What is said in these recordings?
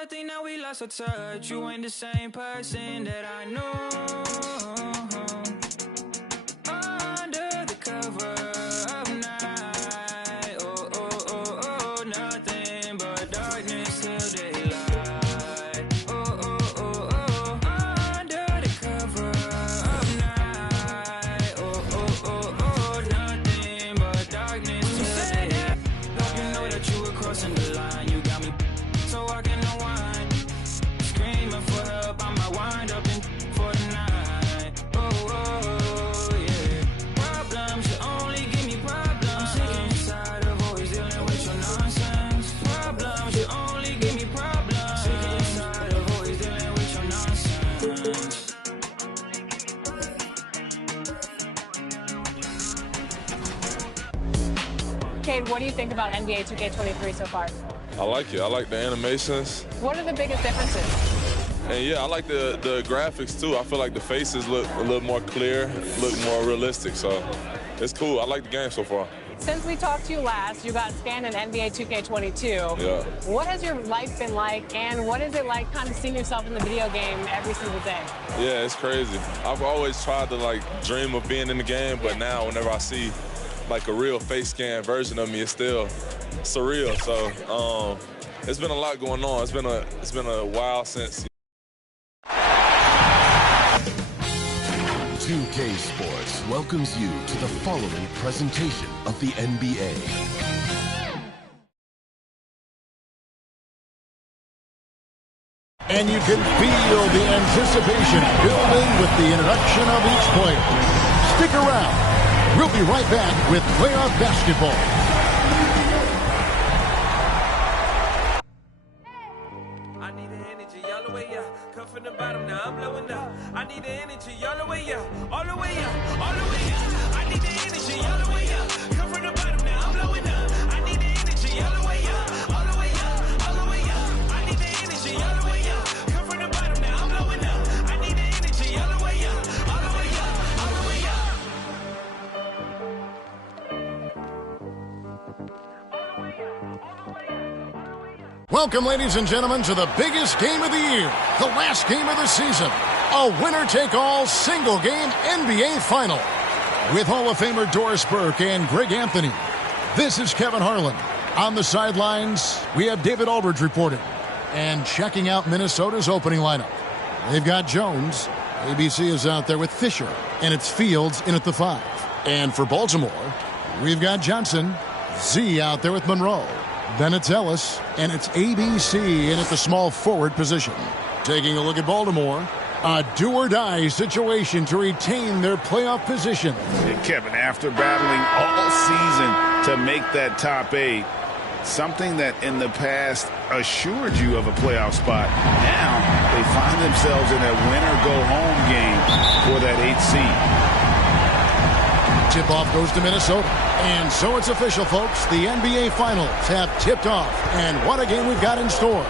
I think now we lost our touch. You ain't the same person that I knew. Under the cover of night, oh, oh, oh, oh, nothing but darkness till daylight. Oh, oh, oh, oh, under the cover of night, oh, oh, oh, oh, nothing but darkness till daylight. Hope you know that you were crossing the line. You got me so I can unwind, screaming for help. I might wind up in for the night. Oh, oh, yeah. Problems, you only give me problems. I'm sick and tired of always dealing with your nonsense. Problems, you only give me problems. Sick and tired of always dealing with your nonsense. Cade, what do you think about NBA 2K23 so far? I like it. I like the animations. What are the biggest differences? And yeah, I like the graphics too. I feel like the faces look a little more clear, look more realistic. So it's cool. I like the game so far. Since we talked to you last, you got scanned in NBA 2K22. Yeah. What has your life been like, and what is it like kind of seeing yourself in the video game every single day? Yeah, it's crazy. I've always tried to like dream of being in the game, but now whenever I see like a real face scan version of me, it's still surreal. So it's been a lot going on. It's been a while since. 2K Sports welcomes you to the following presentation of the NBA. And you can feel the anticipation building with the introduction of each player. Stick around. We'll be right back with playoff basketball. I need the energy all the way up. Come from the bottom, now I'm blowing up. I need the energy all the way up. All the way up, all the way up. I need the energy all the way up. Come from the bottom, now I'm blowing up. I need the energy all the way up. All the way up, all the way up. I need the energy all the way up. Come from the bottom, now I'm blowing up. I need the energy all the way up. All the way up, all the way up. Welcome, ladies and gentlemen, to the biggest game of the year, the last game of the season, a winner-take-all single-game NBA Final. With Hall of Famer Doris Burke and Greg Anthony, this is Kevin Harlan. On the sidelines, we have David Aldridge reporting. And checking out Minnesota's opening lineup, they've got Jones. ABC is out there with Fisher, and it's Fields in at the 5. And for Baltimore, we've got Johnson, Z out there with Monroe. Then it's Ellis, and it's ABC in at the small forward position. Taking a look at Baltimore, a do-or-die situation to retain their playoff position. And Kevin, after battling all season to make that top 8, something that in the past assured you of a playoff spot, now they find themselves in a winner-go-home game for that 8th seed. Tip-off goes to Minnesota. And so it's official, folks. The NBA Finals have tipped off. And what a game we've got in store.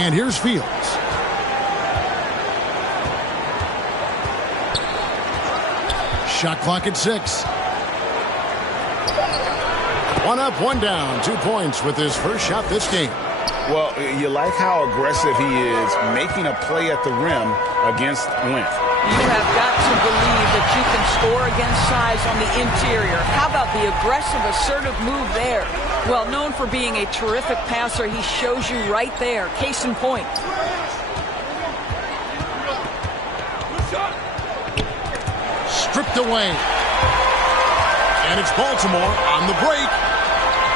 And here's Fields. Shot clock at 6. One up, one down. 2 points with his first shot this game. Well, you like how aggressive he is making a play at the rim against length. You have got to believe that you can score against size on the interior. How about the aggressive, assertive move there? Well, known for being a terrific passer, he shows you right there. Case in point. Stripped away. And it's Baltimore on the break.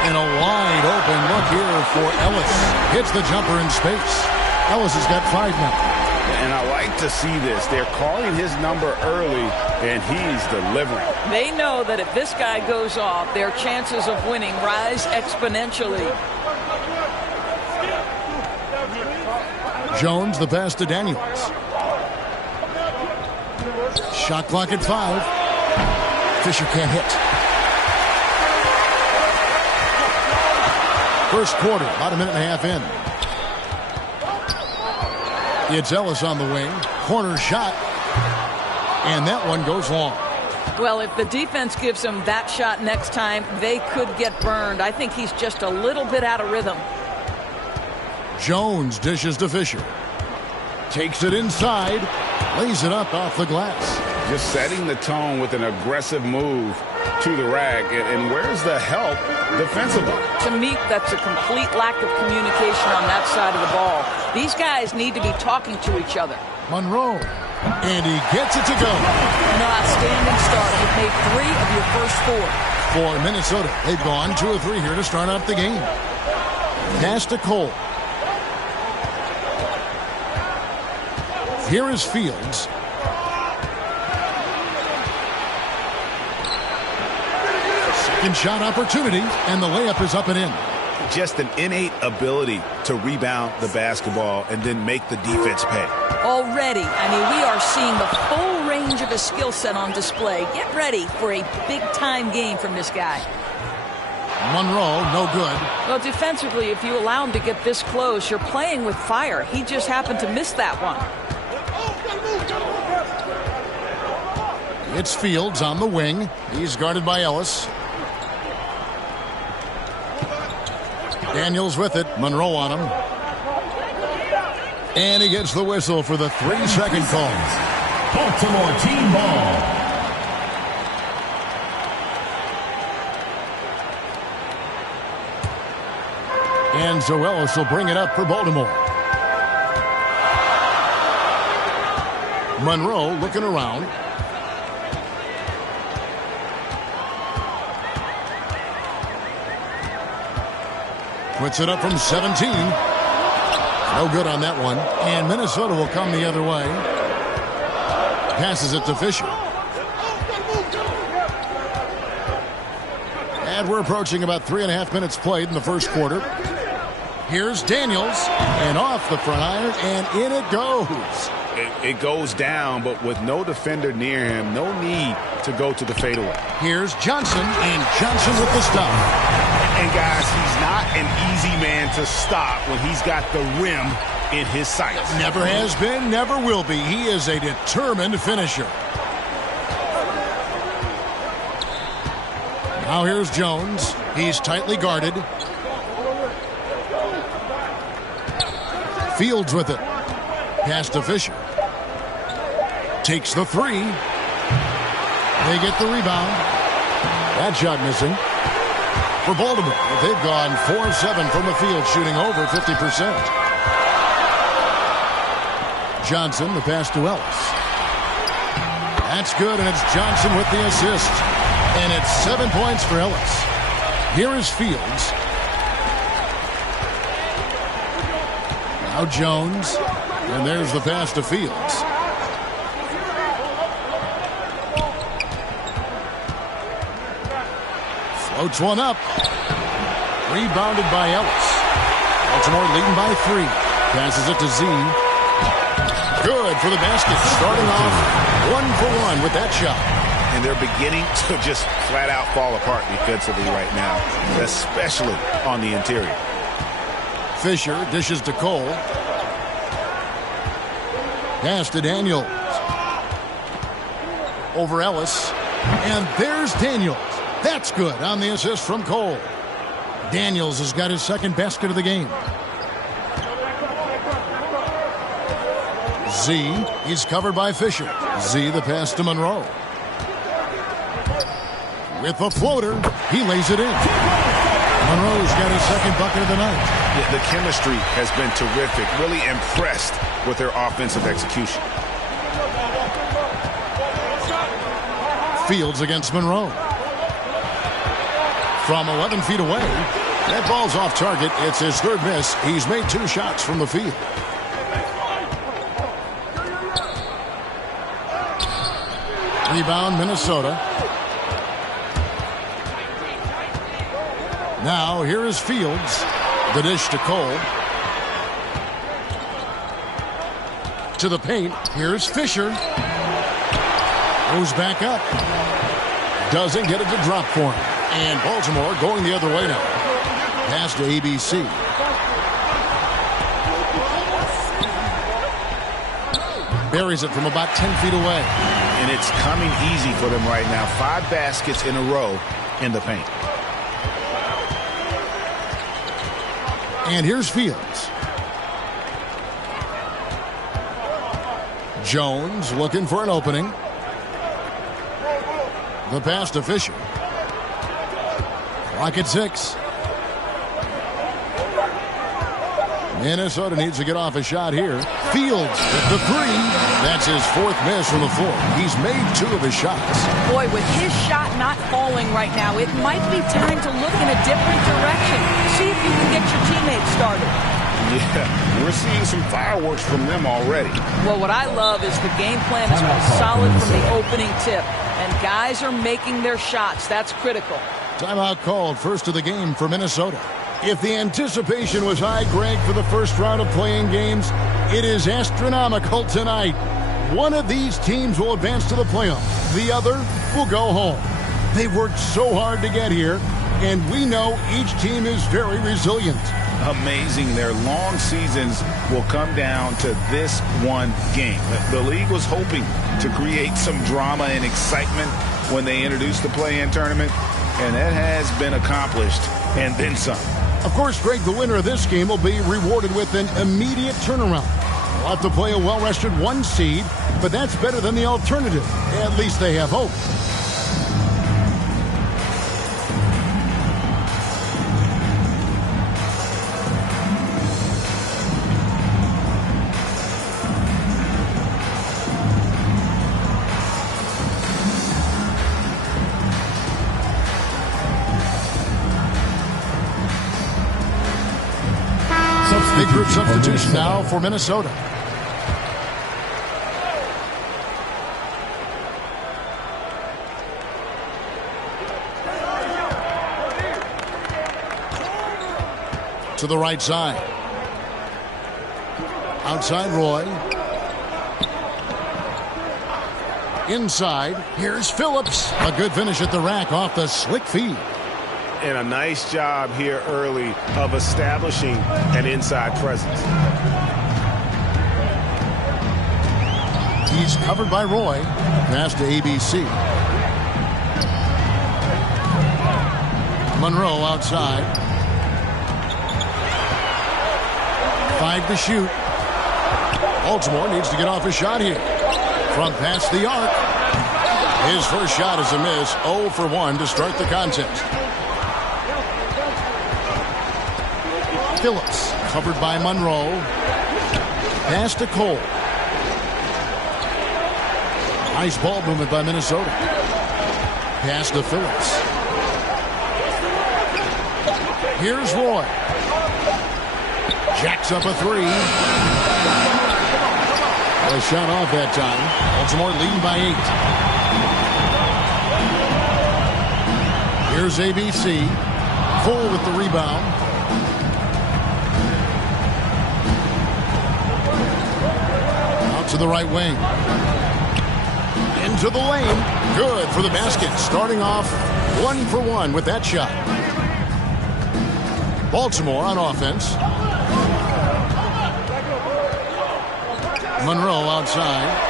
And a wide open look here for Ellis. Hits the jumper in space. Ellis has got 5 now. And I like to see this. They're calling his number early, and he's delivering. They know that if this guy goes off, their chances of winning rise exponentially. Jones, the pass to Daniels. Shot clock at 5. Fisher can't hit. First quarter, about a minute and a half in. It's Ellis on the wing. Corner shot. And that one goes long. Well, if the defense gives him that shot next time, they could get burned. I think he's just a little bit out of rhythm. Jones dishes to Fisher. Takes it inside. Lays it up off the glass. Just setting the tone with an aggressive move to the rack. And where's the help defensively? To me, that's a complete lack of communication on that side of the ball. These guys need to be talking to each other. Monroe. And he gets it to go. An outstanding start. You've made 3 of your first 4. For Minnesota, they've gone 2 of 3 here to start out the game. Pass to Cole. Here is Fields. Second shot opportunity, and the layup is up and in. Just an innate ability to rebound the basketball and then make the defense pay. Already, I mean, we are seeing the full range of his skill set on display. Get ready for a big-time game from this guy. Monroe, no good. Well, defensively, if you allow him to get this close, you're playing with fire. He just happened to miss that one. It's Fields on the wing. He's guarded by Ellis. Daniels with it. Monroe on him. And he gets the whistle for the 3-second call. Baltimore team ball. And so Ellis will bring it up for Baltimore. Monroe looking around. Puts it up from 17. No good on that one. And Minnesota will come the other way. Passes it to Fisher. And we're approaching about 3.5 minutes played in the first quarter. Here's Daniels. And off the front iron. And in it goes. It goes down, but with no defender near him, no need to go to the fadeaway. Here's Johnson. And Johnson with the stop. And guys, he's not an easy man to stop when he's got the rim in his sights. Never has been, never will be. He is a determined finisher. Now here's Jones. He's tightly guarded. Fields with it. Pass to Fisher. Takes the 3. They get the rebound. That shot missing. For Baltimore, they've gone 4 of 7 from the field, shooting over 50%. Johnson, the pass to Ellis. That's good, and it's Johnson with the assist. And it's 7 points for Ellis. Here is Fields. Now Jones. And there's the pass to Fields. Floats one up. Rebounded by Ellis. Baltimore leading by 3. Passes it to Z. Good for the basket. Starting off 1 for 1 with that shot. And they're beginning to just flat out fall apart defensively right now, especially on the interior. Fisher dishes to Cole. Pass to Daniels. Over Ellis. And there's Daniels. That's good on the assist from Cole. Daniels has got his second basket of the game. Z is covered by Fisher. Z the pass to Monroe. With the floater, he lays it in. Monroe's got his second bucket of the night. The chemistry has been terrific. Really impressed with their offensive execution. Fields against Monroe. From 11 feet away, that ball's off target. It's his third miss. He's made 2 shots from the field. Rebound, Minnesota. Now, here is Fields. The dish to Cole. To the paint. Here's Fisher. Goes back up. Doesn't get it to drop for him. And Baltimore going the other way now. Pass to ABC. Buries it from about 10 feet away. And it's coming easy for them right now. 5 baskets in a row in the paint. And here's Fields. Jones looking for an opening. The pass to Fisher. Clock at 6. Minnesota needs to get off a shot here. Fields with the 3. That's his 4th miss from the floor. He's made 2 of his shots. Boy, with his shot not falling right now, it might be time to look in a different direction. See if you can get your teammates started. Yeah, we're seeing some fireworks from them already. Well, what I love is the game plan has been solid from the opening tip. And guys are making their shots. That's critical. Timeout called, first of the game for Minnesota. If the anticipation was high, Greg, for the first round of playing games, it is astronomical tonight. One of these teams will advance to the playoffs. The other will go home. They worked so hard to get here, and we know each team is very resilient. Amazing. Their long seasons will come down to this one game. The league was hoping to create some drama and excitement when they introduced the play-in tournament, and that has been accomplished, and then some. Of course, Greg, the winner of this game will be rewarded with an immediate turnaround. They'll have to play a well-rested 1 seed, but that's better than the alternative. At least they have hope. Big group substitution now for Minnesota. To the right side. Outside Roy. Inside, here's Phillips. A good finish at the rack off the slick feed. And a nice job here early of establishing an inside presence. He's covered by Roy. Pass to ABC. Monroe outside. 5 to shoot. Baltimore needs to get off a shot here. Front pass the arc. His first shot is a miss. 0 for 1 to start the contest. Phillips covered by Monroe. Pass to Cole. Nice ball movement by Minnesota. Pass to Phillips. Here's Roy. Jacks up a 3. A shot off that time. Baltimore leading by 8. Here's ABC. Cole with the rebound. To the right wing. Into the lane. Good for the basket. Starting off 1 for 1 with that shot. Baltimore on offense. Monroe outside.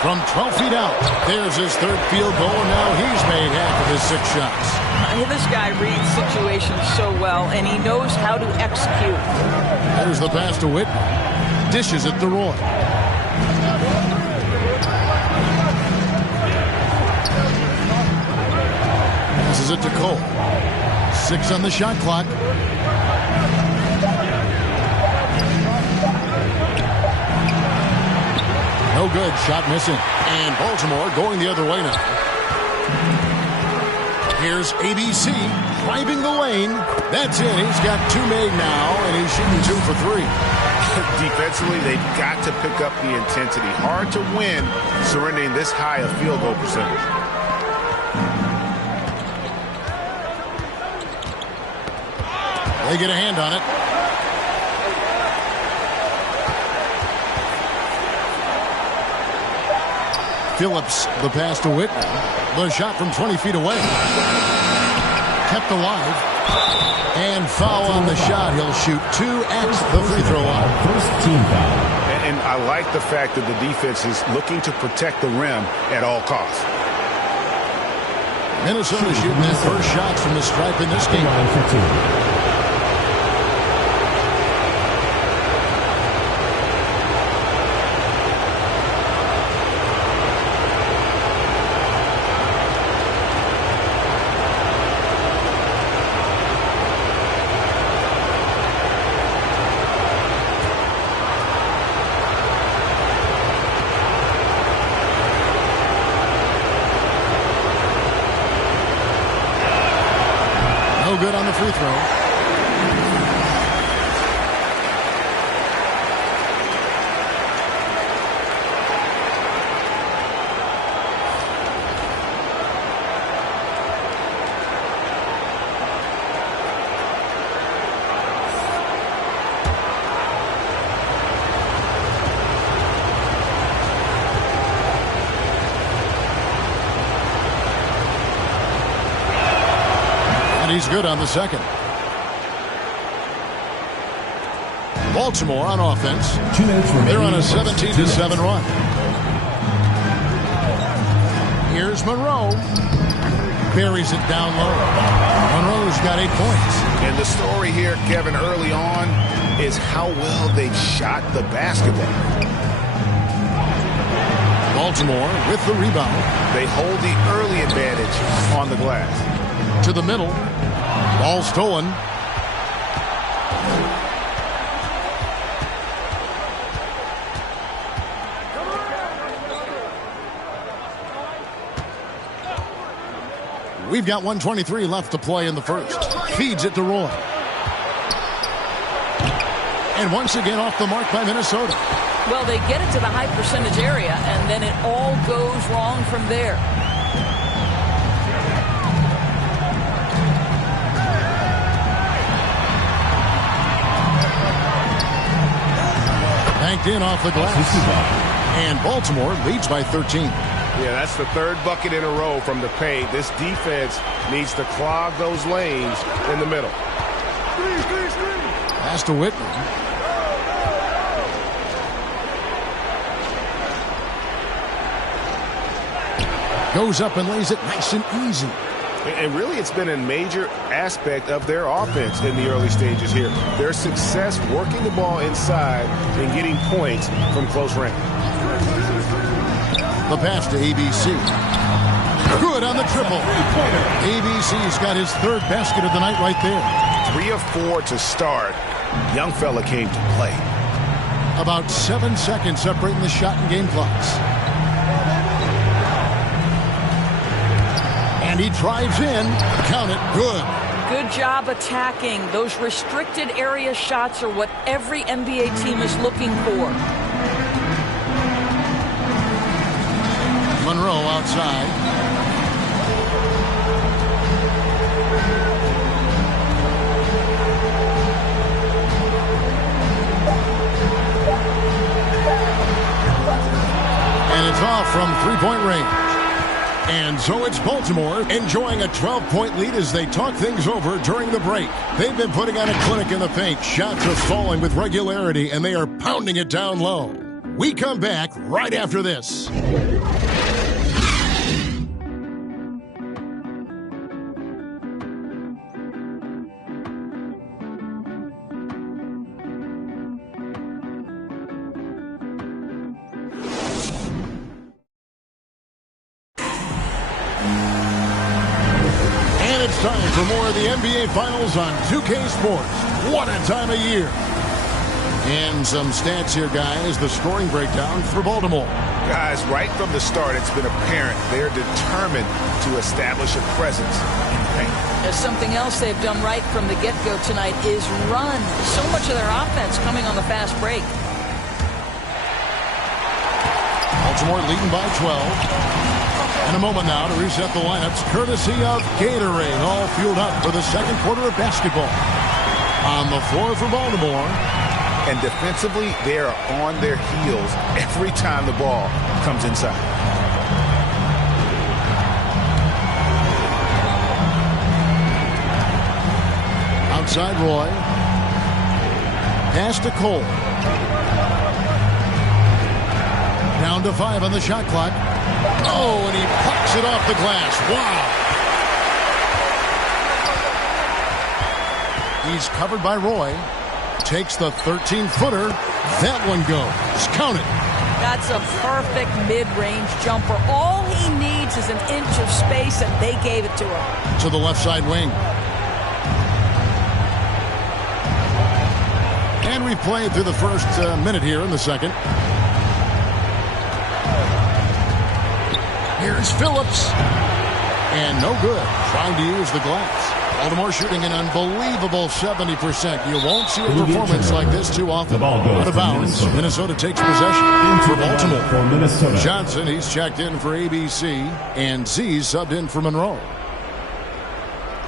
From 12 feet out, there's his 3rd field goal, and now he's made half of his 6 shots. This guy reads situations so well, and he knows how to execute. There's the pass to Whitman. Dishes it to Roy. Passes it to Cole. 6 on the shot clock. No good. Shot missing. And Baltimore going the other way now. Here's ABC driving the lane. That's it. He's got 2 made now, and he's shooting 2 for 3. Defensively, they've got to pick up the intensity. Hard to win surrendering this high a field goal percentage. They get a hand on it. Phillips, the pass to Whitman. The shot from 20 feet away. kept alive. And foul on the shot. He'll shoot 2 at the free throw line. First team foul. And I like the fact that the defense is looking to protect the rim at all costs. Minnesota shooting their first shots from the stripe in this game. Good on the free throw. He's good on the second. Baltimore on offense. 2 minutes remaining. They're on a 17-7 run. Here's Monroe. Buries it down low. Monroe's got 8 points. And the story here, Kevin, early on is how well they shot the basketball. Baltimore with the rebound. They hold the early advantage on the glass. To the middle. Ball stolen. We've got 1:23 left to play in the first. Feeds it to Roy. And once again off the mark by Minnesota. Well, they get it to the high percentage area, and then it all goes wrong from there. Banked in off the glass. And Baltimore leads by 13. Yeah, that's the third bucket in a row from the paint. This defense needs to clog those lanes in the middle. Pass to Whitman. Goes up and lays it nice and easy. And really, it's been a major aspect of their offense in the early stages here. Their success working the ball inside and getting points from close range. The pass to ABC. Good on the triple. ABC's got his third basket of the night right there. 3 of 4 to start. Young fella came to play. About 7 seconds separating the shot and game clocks. And he drives in. Count it. Good. Good job attacking. Those restricted area shots are what every NBA team is looking for. Monroe outside. And it's off from three-point range. And so it's Baltimore enjoying a 12-point lead as they talk things over during the break. They've been putting on a clinic in the paint. Shots are falling with regularity, and they are pounding it down low. We come back right after this. Time for more of the NBA Finals on 2K Sports. What a time of year. And some stats here, guys. The scoring breakdown for Baltimore. Guys, right from the start, it's been apparent they're determined to establish a presence in the paint. There's something else they've done right from the get-go tonight is run. So much of their offense coming on the fast break. Baltimore leading by 12. In a moment now to reset the lineups, courtesy of Gatorade, all fueled up for the second quarter of basketball. On the floor for Baltimore. And defensively, they are on their heels every time the ball comes inside. side, Roy. Pass to Cole. Down to 5 on the shot clock. Oh, and he pucks it off the glass. Wow. He's covered by Roy. Takes the 13-footer. That one goes. Count it. That's a perfect mid-range jumper. All he needs is an inch of space, and they gave it to him. To the left side wing. And we played through the first minute here in the second. Here's Phillips. And no good. Trying to use the glass. Baltimore shooting an unbelievable 70%. You won't see a performance like this too often. Out of bounds. Minnesota takes possession for Baltimore. For Minnesota. Johnson, he's checked in for ABC. And Z's subbed in for Monroe.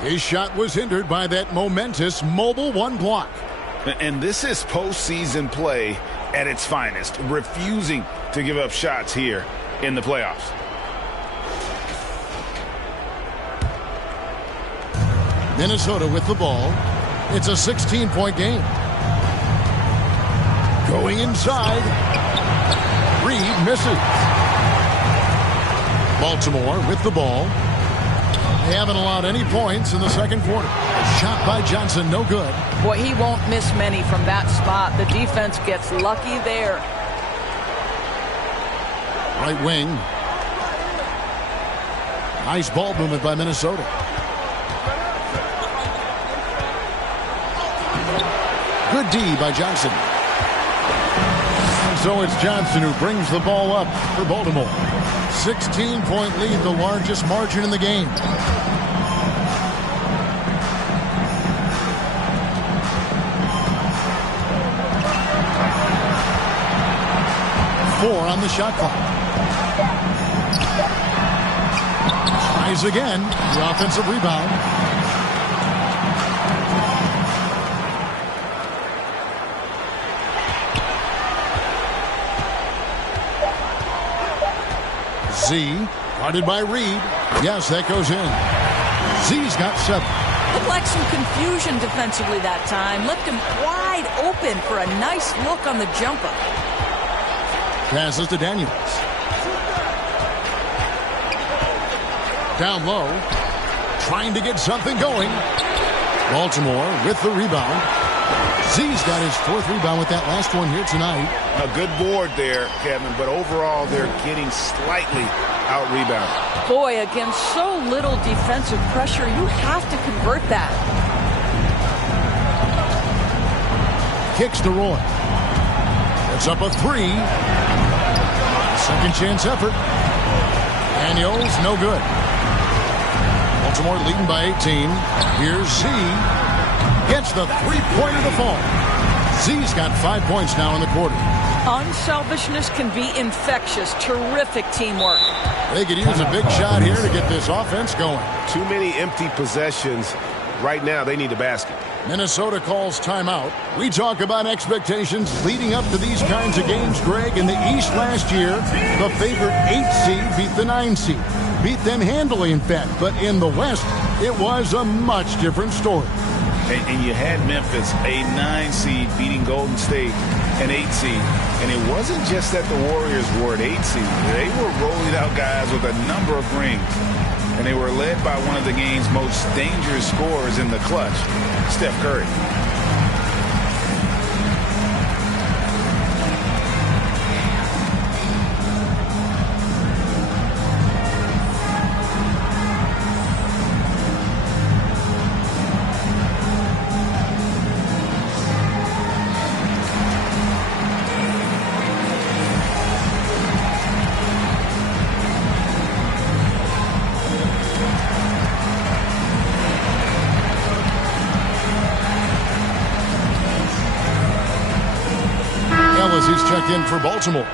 His shot was hindered by that momentous mobile one block. And this is postseason play at its finest. Refusing to give up shots here in the playoffs. Minnesota with the ball. It's a 16-point game. Going inside. Reed misses. Baltimore with the ball. They haven't allowed any points in the second quarter. A shot by Johnson, no good. Boy, he won't miss many from that spot. The defense gets lucky there. Right wing. Nice ball movement by Minnesota. Good D by Johnson. And so it's Johnson who brings the ball up for Baltimore. 16-point lead, the largest margin in the game. Four on the shot clock. Tries again. The offensive rebound. Z, guarded by Reed. Yes, that goes in. Z's got 7. Looked like some confusion defensively that time. Left him wide open for a nice look on the jumper. Passes to Daniels. Down low. Trying to get something going. Baltimore with the rebound. Z's got his 4th rebound with that last one here tonight. A good board there, Kevin, but overall they're getting slightly out-rebounded. Boy, against so little defensive pressure, you have to convert that. Kicks to Roy. It's up a 3. Second chance effort. Daniels, no good. Baltimore leading by 18. Here's Z. Gets the 3-pointer to fall. Z's got 5 points now in the quarter. Unselfishness can be infectious. Terrific teamwork. They could use a big shot here to get this offense going. Too many empty possessions. Right now, they need a basket. Minnesota calls timeout. We talk about expectations leading up to these kinds of games, Greg. In the East last year, the favorite 8 seed beat the 9 seed. Beat them handily, in fact. But in the West, it was a much different story. And you had Memphis, a 9 seed, beating Golden State, an 8 seed. And it wasn't just that the Warriors were an 8 seed. They were rolling out guys with a number of rings. And they were led by one of the game's most dangerous scorers in the clutch, Steph Curry. He's checked in for Baltimore.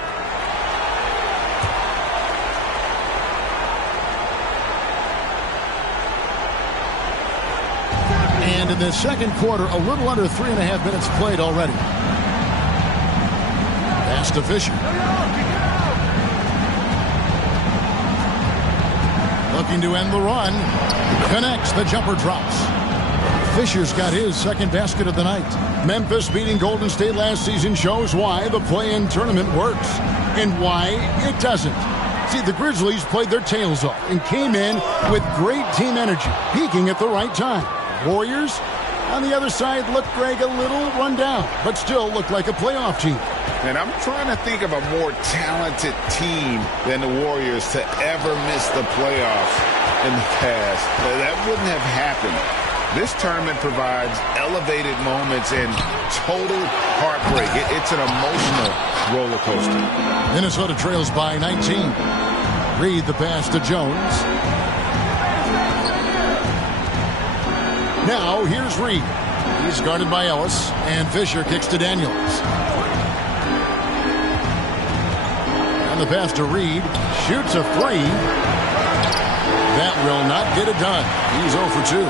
And in the second quarter, a little under 3.5 minutes played already. Pass to Fisher. Looking to end the run. Connects. The jumper drops. Fisher's got his second basket of the night. Memphis beating Golden State last season shows why the play-in tournament works and why it doesn't. See, the Grizzlies played their tails off and came in with great team energy, peaking at the right time. Warriors, on the other side, looked, Greg, a little run down, but still looked like a playoff team. And I'm trying to think of a more talented team than the Warriors to ever miss the playoffs in the past. That wouldn't have happened. This tournament provides elevated moments and total heartbreak. It's an emotional roller coaster. Minnesota trails by 19. Reed the pass to Jones. Now here's Reed. He's guarded by Ellis, and Fisher kicks to Daniels. And the pass to Reed. Shoots a three. That will not get it done. He's 0 for 2.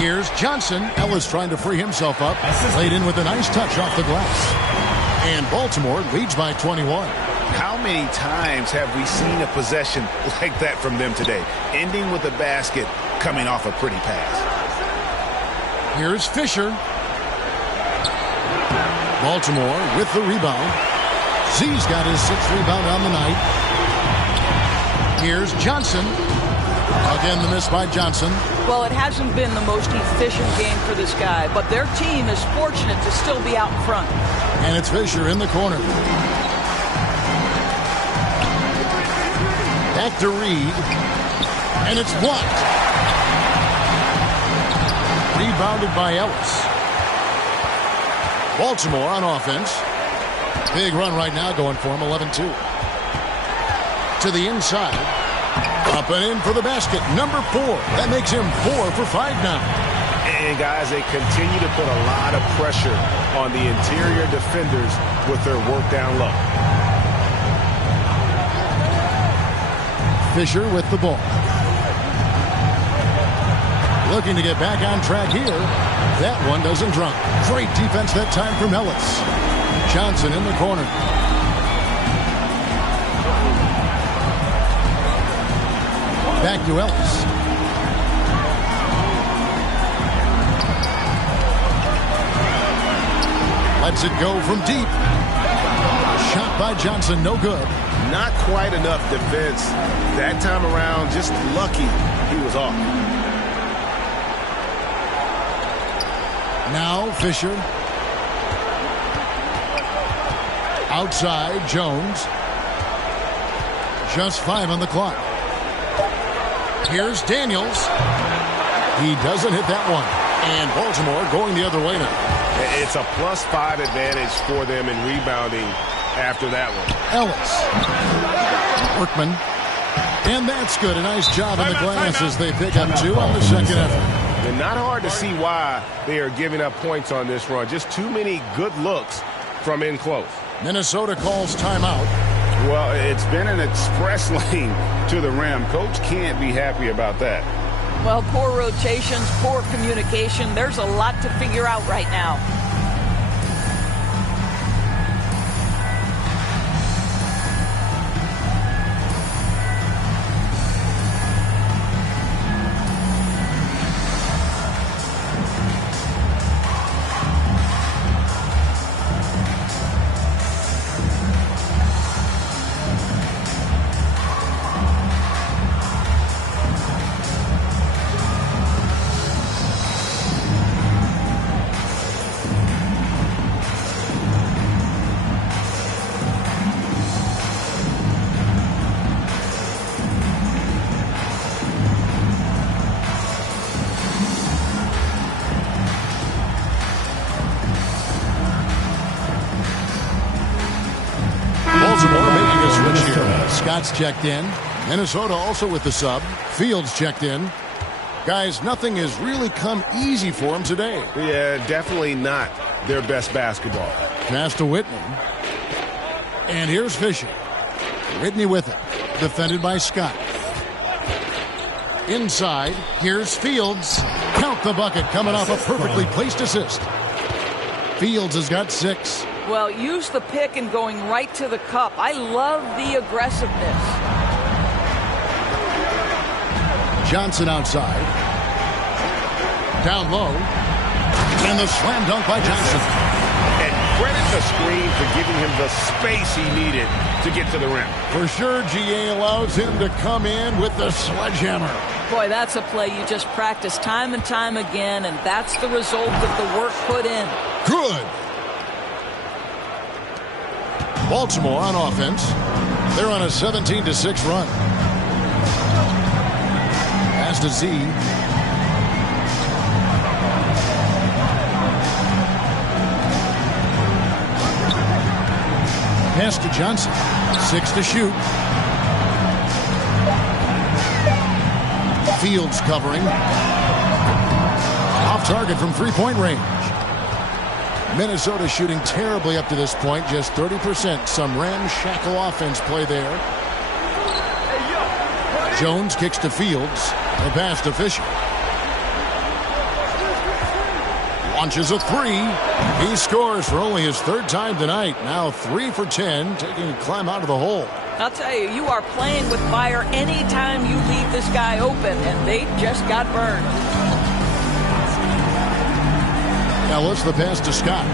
Here's Johnson. Ellis trying to free himself up. Laid in with a nice touch off the glass. And Baltimore leads by 21. How many times have we seen a possession like that from them today? Ending with a basket, coming off a pretty pass. Here's Fisher. Baltimore with the rebound. Z's got his 6th rebound on the night. Here's Johnson. Again, the miss by Johnson. Well, it hasn't been the most efficient game for this guy, but their team is fortunate to still be out in front. And it's Fisher in the corner. Back to Reed. And it's blocked. Rebounded by Ellis. Baltimore on offense. Big run right now going for him, 11-2. To the inside. Up and in for the basket, number 4. That makes him 4 for 5 now. And, guys, they continue to put a lot of pressure on the interior defenders with their work down low. Fisher with the ball. Looking to get back on track here. That one doesn't drop. Great defense that time from Ellis. Johnson in the corner. Back to Ellis. Lets it go from deep. Shot by Johnson, no good. Not quite enough defense. That time around, just lucky he was off. Now Fisher. Outside, Jones. Just 5 on the clock. Here's Daniels. He doesn't hit that one. And Baltimore going the other way now. It's a +5 advantage for them in rebounding after that one. Ellis. Workman. And that's good. A nice job on the glass as they pick up 2 on the second effort. And not hard to see why they are giving up points on this run. Just too many good looks from in close. Minnesota calls timeout. Well, it's been an express lane to the rim. Coach can't be happy about that. Well, poor rotations, poor communication. There's a lot to figure out right now. Scott's checked in. Minnesota also with the sub. Fields checked in. Guys, nothing has really come easy for them today. Yeah, definitely not their best basketball. Pass to Whitney. And here's Fisher. Whitney with it. Defended by Scott. Inside, here's Fields. Count the bucket coming off a perfectly placed assist. Fields has got 6. Well, use the pick and going right to the cup. I love the aggressiveness. Johnson outside. Down low. And the slam dunk by Johnson. And credit the screen for giving him the space he needed to get to the rim. For sure, GA allows him to come in with the sledgehammer. Boy, that's a play you just practice time and time again, and that's the result of the work put in. Good. Baltimore on offense. They're on a 17-6 run. Pass to Z. Pass to Johnson. 6 to shoot. Fields covering. Off target from three-point range. Minnesota shooting terribly up to this point, just 30%. Some ramshackle offense play there. Jones kicks to Fields. The pass to Fisher. Launches a three. He scores for only his third time tonight. Now 3 for 10, taking a climb out of the hole. I'll tell you, you are playing with fire anytime you leave this guy open, and they just got burned. Now let's the pass to Scott.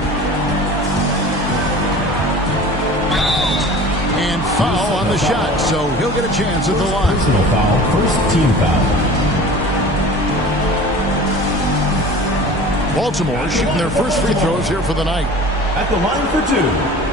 And foul on the shot, so he'll get a chance at the line. Personal foul, first team foul. Baltimore shooting their first free throws here for the night. At the line for 2.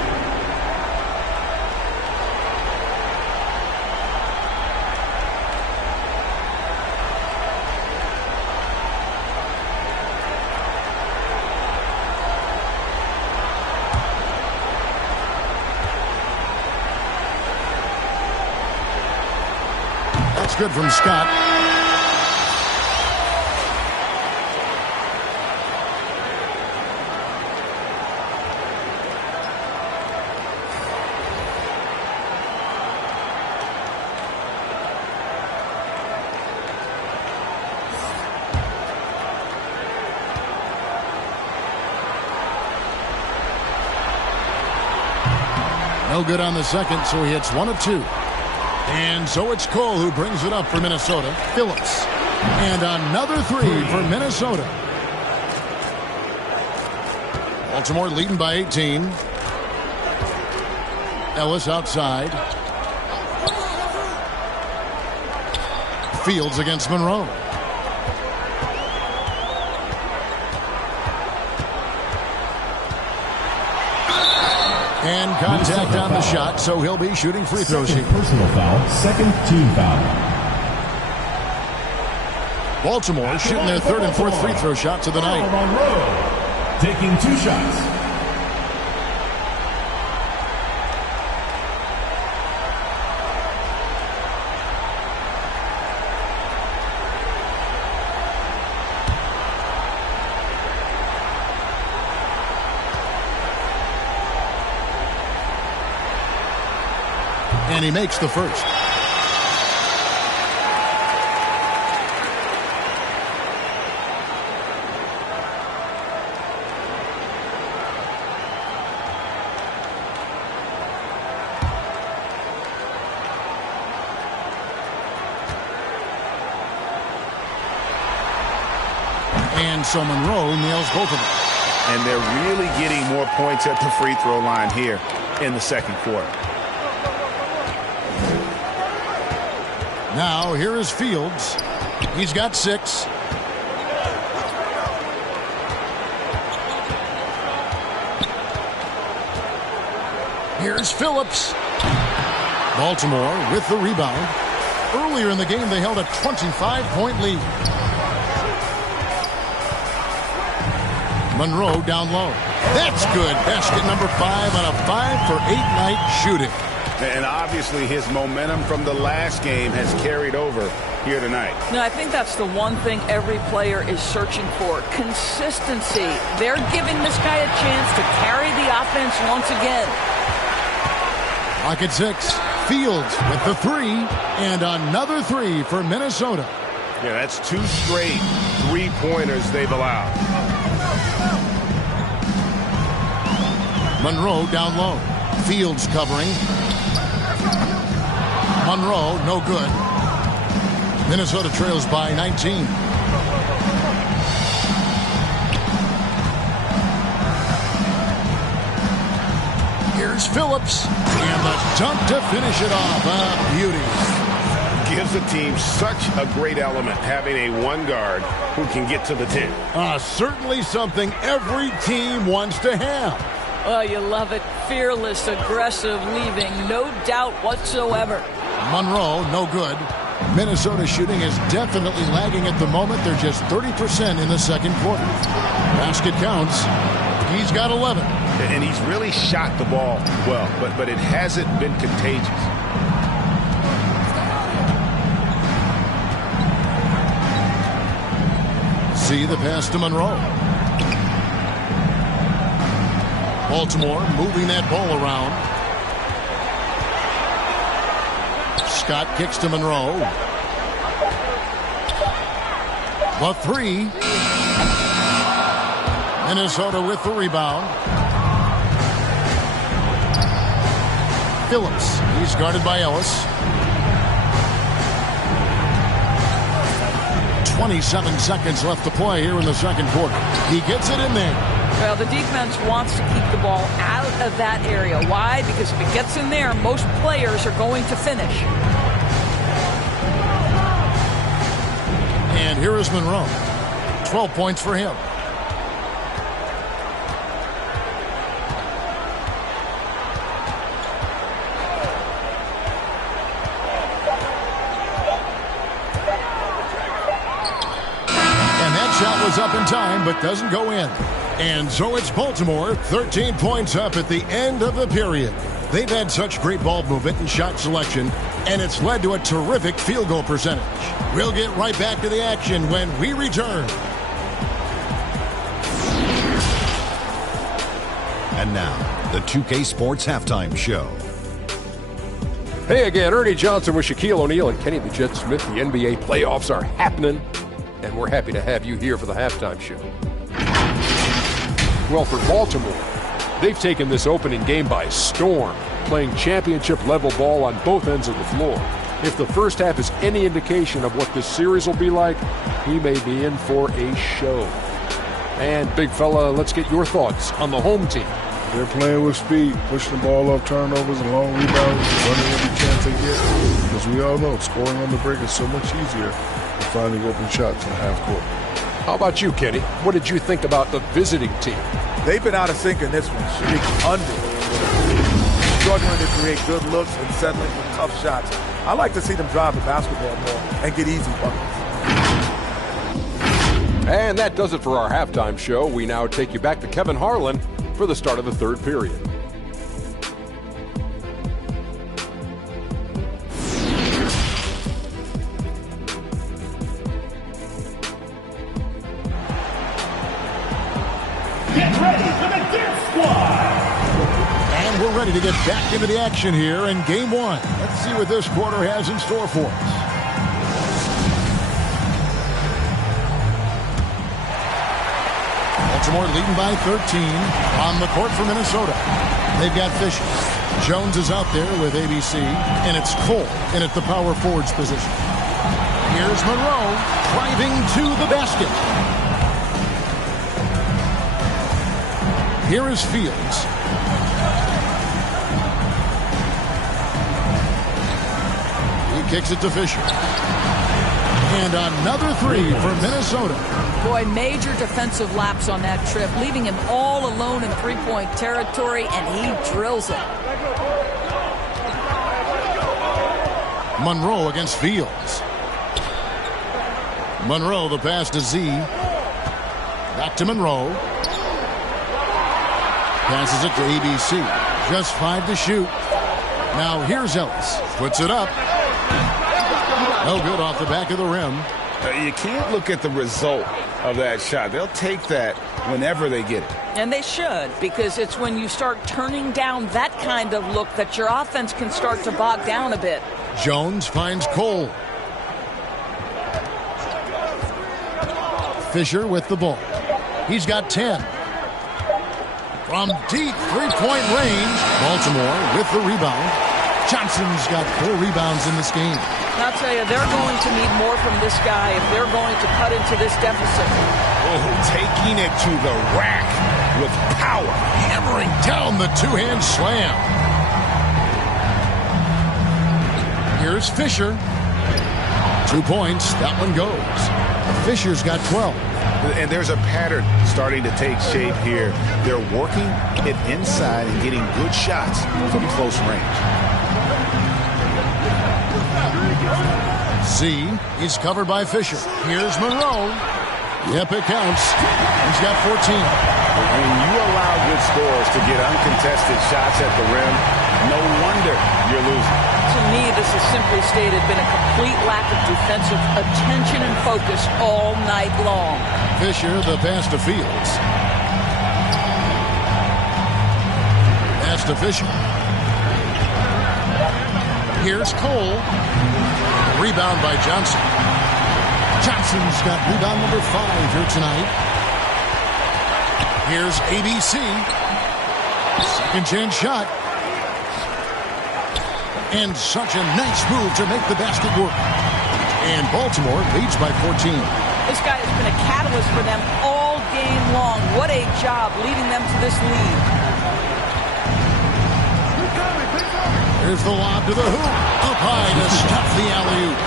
Good from Scott. No good on the second, so he hits 1 of 2. And so it's Cole who brings it up for Minnesota. Phillips. And another 3 for Minnesota. Baltimore leading by 18. Ellis outside. Fields against Monroe. And contact on the shot, so he'll be shooting free throws here. Personal foul, second team foul. Baltimore shooting their third and fourth free throw shots of the night. Monroe taking 2 shots. And he makes the first. And so Monroe nails both of them. And they're really getting more points at the free throw line here in the second quarter. Now, here is Fields. He's got 6. Here's Phillips. Baltimore with the rebound. Earlier in the game, they held a 25-point lead. Monroe down low. That's good. Basket number 5 on a 5-for-8 night shooting. And obviously his momentum from the last game has carried over here tonight. No, I think that's the one thing every player is searching for. Consistency. They're giving this guy a chance to carry the offense once again. Lock at 6. Fields with the 3. And another 3 for Minnesota. Yeah, that's 2 straight 3-pointers they've allowed. Monroe down low. Fields covering. Monroe, no good. Minnesota trails by 19. Here's Phillips. And the dunk to finish it off. A beauty. Gives the team such a great element, having a one guard who can get to the 10. Certainly something every team wants to have. Oh, you love it. Fearless, aggressive, leaving. No doubt whatsoever. Monroe, no good. Minnesota shooting is definitely lagging at the moment. They're just 30% in the second quarter. Basket counts. He's got 11. And he's really shot the ball well, but it hasn't been contagious. See the pass to Monroe. Baltimore moving that ball around. Scott kicks to Monroe. The three. Minnesota with the rebound. Phillips. He's guarded by Ellis. 27 seconds left to play here in the second quarter. He gets it in there. Well, the defense wants to keep the ball out of that area. Why? Because if it gets in there, most players are going to finish. And here is Monroe. 12 points for him. Shot was up in time, but doesn't go in. And so it's Baltimore, 13 points up at the end of the period. They've had such great ball movement and shot selection, and it's led to a terrific field goal percentage. We'll get right back to the action when we return. And now, the 2K Sports Halftime Show. Hey again, Ernie Johnson with Shaquille O'Neal and Kenny the Jet Smith. The NBA playoffs are happening, and we're happy to have you here for the halftime show. Well, for Baltimore, they've taken this opening game by storm, playing championship-level ball on both ends of the floor. If the first half is any indication of what this series will be like, we may be in for a show. And, big fella, let's get your thoughts on the home team. They're playing with speed, pushing the ball up, turnovers, and long rebounds, running every chance they get. Because we all know scoring on the break is so much easier than finding open shots in the half court. How about you, Kenny? What did you think about the visiting team? They've been out of sync in this one. Under. Struggling to create good looks and settling for tough shots. I like to see them drive the basketball more and get easy buckets. And that does it for our halftime show. We now take you back to Kevin Harlan for the start of the third period. Get ready for the Death Squad! And we're ready to get back into the action here in Game 1. Let's see what this quarter has in store for us. Baltimore leading by 13 on the court for Minnesota. They've got Fisher. Jones is out there with ABC, and it's Cole in at the power forwards position. Here's Monroe driving to the basket. Here is Fields. He kicks it to Fisher. And another three for Minnesota. Boy, major defensive lapse on that trip, leaving him all alone in three-point territory, and he drills it. Monroe against Fields. Monroe, the pass to Z. Back to Monroe. Passes it to ABC. Just 5 to shoot. Now here's Ellis. Puts it up. No good off the back of the rim. You can't look at the result of that shot. They'll take that whenever they get it. And they should, because it's when you start turning down that kind of look that your offense can start to bog down a bit. Jones finds Cole. Fisher with the ball. He's got 10. From deep three-point range, Baltimore with the rebound. Johnson's got 4 rebounds in this game. And I'll tell you, they're going to need more from this guy if they're going to cut into this deficit. Oh, taking it to the rack. with power. Hammering down the two-hand slam. Here's Fisher. 2 points. That one goes. Fisher's got 12. And there's a pattern starting to take shape here. They're working it inside and getting good shots from close range. Z is covered by Fisher. Here's Monroe. Yep, it counts. He's got 14. When you allow good scorers to get uncontested shots at the rim, no wonder you're losing. To me, this has simply stated been a complete lack of defensive attention and focus all night long. Fisher, the pass to Fields. Pass to Fisher. Here's Cole. Rebound by Johnson. Johnson's got rebound number 5 here tonight. Here's ABC. Second chance shot. And such a nice move to make the basket work. And Baltimore leads by 14. This guy has been a catalyst for them all game long. What a job leading them to this lead. Here's the lob to the hoop. Up high to stop the alley-oop.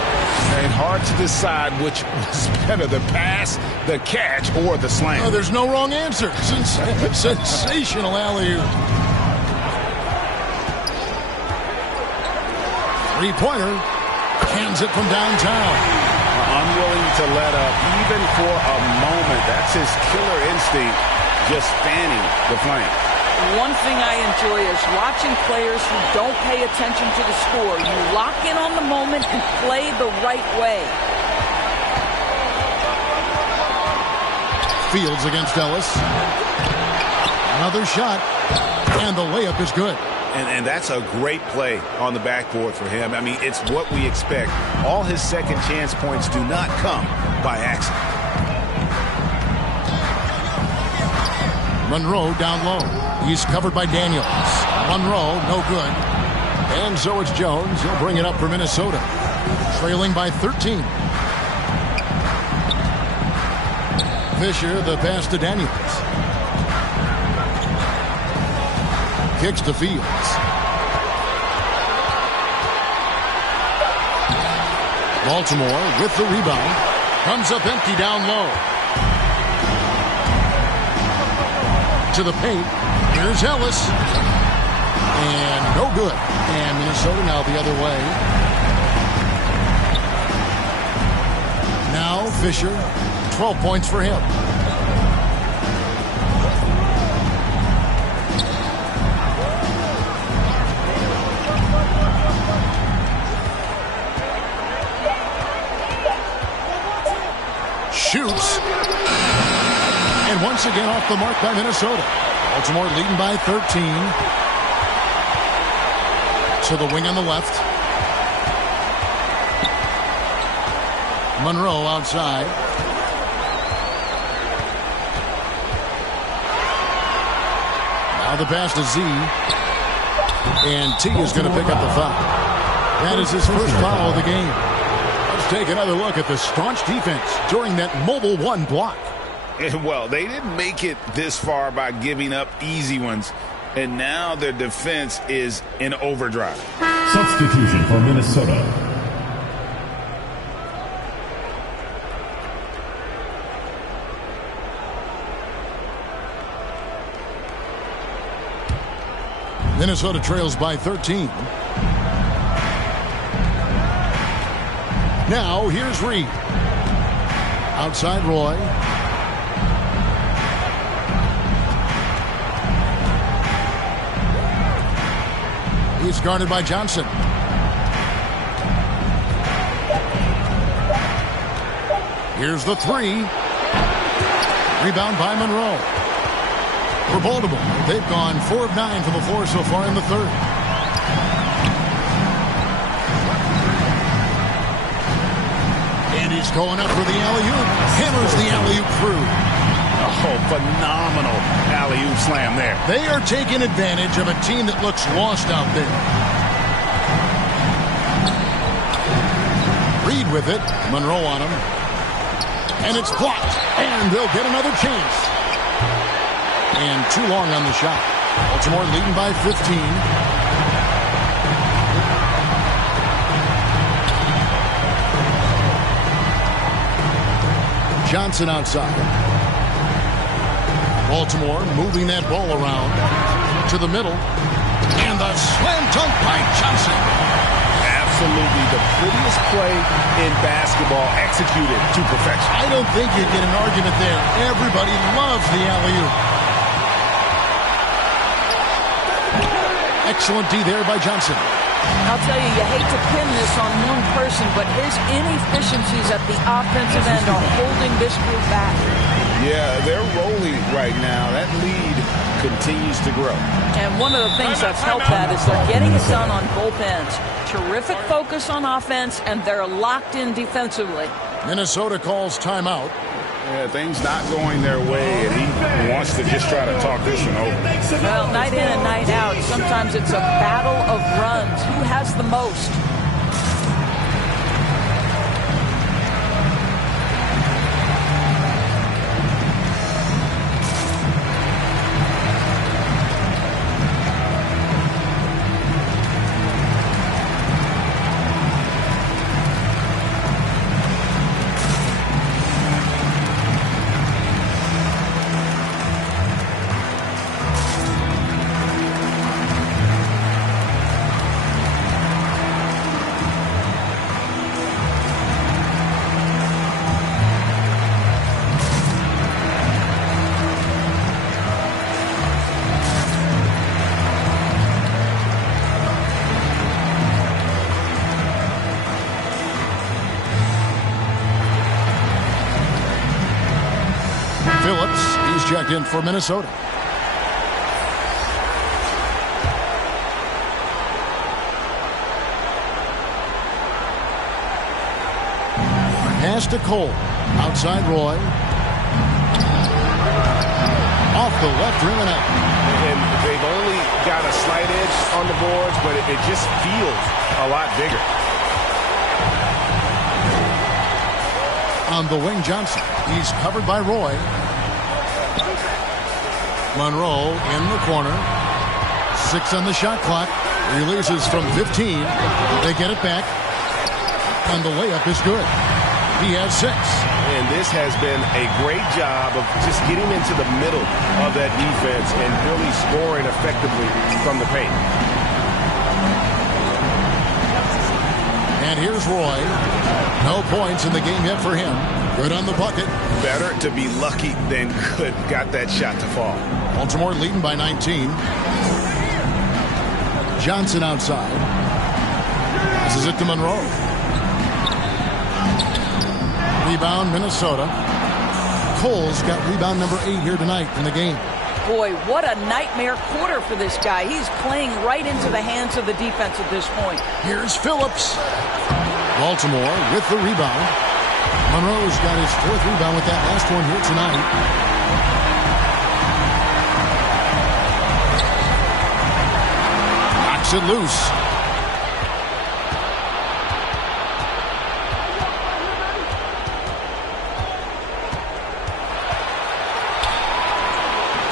And hard to decide which was better, the pass, the catch, or the slam. Oh, there's no wrong answer. Sensational alley-oop. Three-pointer. Cans it from downtown. Unwilling to let up even for a moment. That's his killer instinct, just fanning the flame. One thing I enjoy is watching players who don't pay attention to the score. You lock in on the moment and play the right way. Fields against Ellis. Another shot. And the layup is good. And that's a great play on the backboard for him. I mean, it's what we expect. All his second chance points do not come by accident. Monroe down low. He's covered by Daniels. Monroe, no good. And so it's Jones. He'll bring it up for Minnesota. Trailing by 13. Fisher, the pass to Daniels. Kicks to Fields. Baltimore with the rebound. Comes up empty down low. To the paint. Here's Ellis. And no good. And Minnesota now the other way. Now Fisher. 12 points for him. Shoots. And once again off the mark by Minnesota. Baltimore leading by 13. To the wing on the left. Monroe outside. Now the pass to Z. And T is going to pick up the foul. That is his first foul of the game. Let's take another look at the staunch defense during that mobile one block. Well, they didn't make it this far by giving up easy ones. And now their defense is in overdrive. Substitution for Minnesota. Minnesota trails by 13. Now here's Reed. Outside Roy. He's guarded by Johnson. Here's the three. Rebound by Monroe. For Baltimore, they've gone 4 of 9 from the floor so far in the third. And he's going up for the alley-oop. Hammers the alley-oop through. Oh, phenomenal alley-oop slam there. They are taking advantage of a team that looks lost out there. Reed with it. Monroe on him. And it's blocked. And they'll get another chance. And too long on the shot. Baltimore leading by 15. Johnson outside. Baltimore moving that ball around to the middle. And the slam dunk by Johnson. Absolutely the prettiest play in basketball, executed to perfection. I don't think you get an argument there. Everybody loves the alley-oop. Excellent D there by Johnson. I'll tell you hate to pin this on one person, but his inefficiencies at the offensive end are holding this group back. Yeah, they're rolling right now. That lead continues to grow. And one of the things that's helped that is they're getting it done on both ends. Terrific focus on offense, and they're locked in defensively. Minnesota calls timeout. Yeah, things not going their way, and he wants to just try to talk this one over. Well, night in and night out, sometimes it's a battle of runs. Who has the most? Checked in for Minnesota. Pass to Cole. Outside Roy. Off the left rim and out. And they've only got a slight edge on the boards, but it just feels a lot bigger. On the wing, Johnson. He's covered by Roy. Monroe in the corner. 6 on the shot clock. Releases from 15. They get it back. And the layup is good. He has 6. And this has been a great job of just getting into the middle of that defense and really scoring effectively from the paint. And here's Roy. No points in the game yet for him. Good on the bucket. Better to be lucky than good. Got that shot to fall. Baltimore leading by 19. Johnson outside. This is it to Monroe. Rebound, Minnesota. Cole's got rebound number 8 here tonight in the game. Boy, what a nightmare quarter for this guy. He's playing right into the hands of the defense at this point. Here's Phillips. Baltimore with the rebound. Monroe's got his 4th rebound with that last one here tonight. It loose.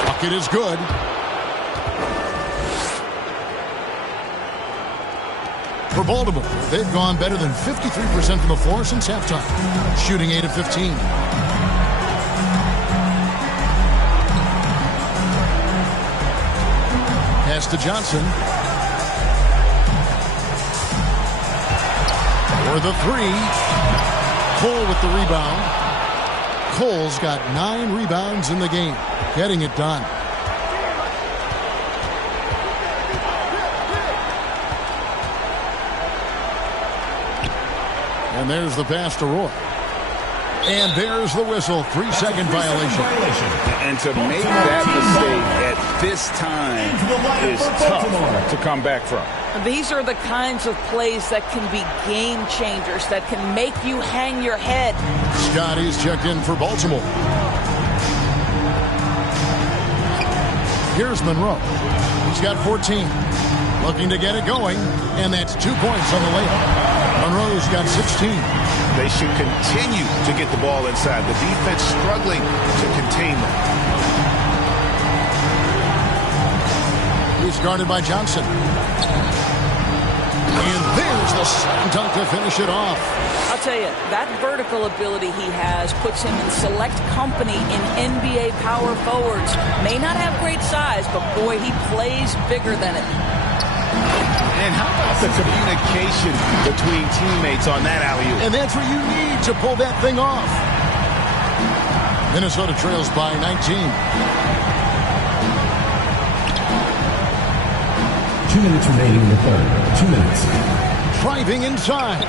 Bucket is good. For Baltimore, they've gone better than 53% from the floor since halftime, shooting 8 of 15. Pass to Johnson. For the 3. Cole with the rebound. Cole's got 9 rebounds in the game. Getting it done. And there's the pass to Roy. And there's the whistle. 3-second violation. And to make that mistake at this time is tough to come back from. These are the kinds of plays that can be game changers, that can make you hang your head. Scotty's checked in for Baltimore. Here's Monroe. He's got 14. Looking to get it going, and that's 2 points on the layup. Monroe's got 16. They should continue to get the ball inside. The defense struggling to contain them. He's guarded by Johnson. And there's the slam dunk to finish it off. I'll tell you, that vertical ability he has puts him in select company in NBA power forwards. May not have great size, but boy, he plays bigger than it. And how about the communication between teammates on that alley-oop? And that's what you need to pull that thing off. Minnesota trails by 19. 2 minutes remaining in the third. 2 minutes. Driving inside.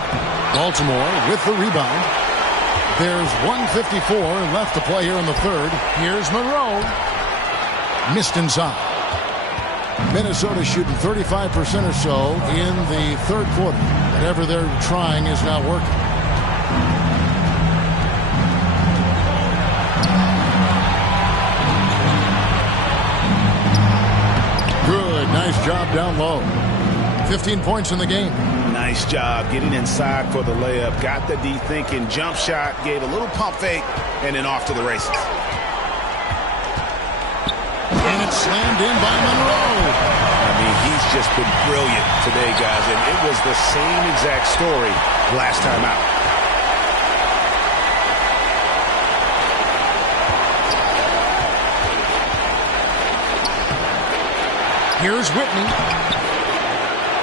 Baltimore with the rebound. There's 1:54 left to play here in the third. Here's Monroe. Missed inside. Minnesota shooting 35% or so in the third quarter. Whatever they're trying is not working. Good, nice job down low. 15 points in the game. Nice job getting inside for the layup. Got the D thinking. Jump shot, gave a little pump fake, and then off to the races. And it's slammed in by Monroe. I mean, he's just been brilliant today, guys, and it was the same exact story last time out. Here's Whitney.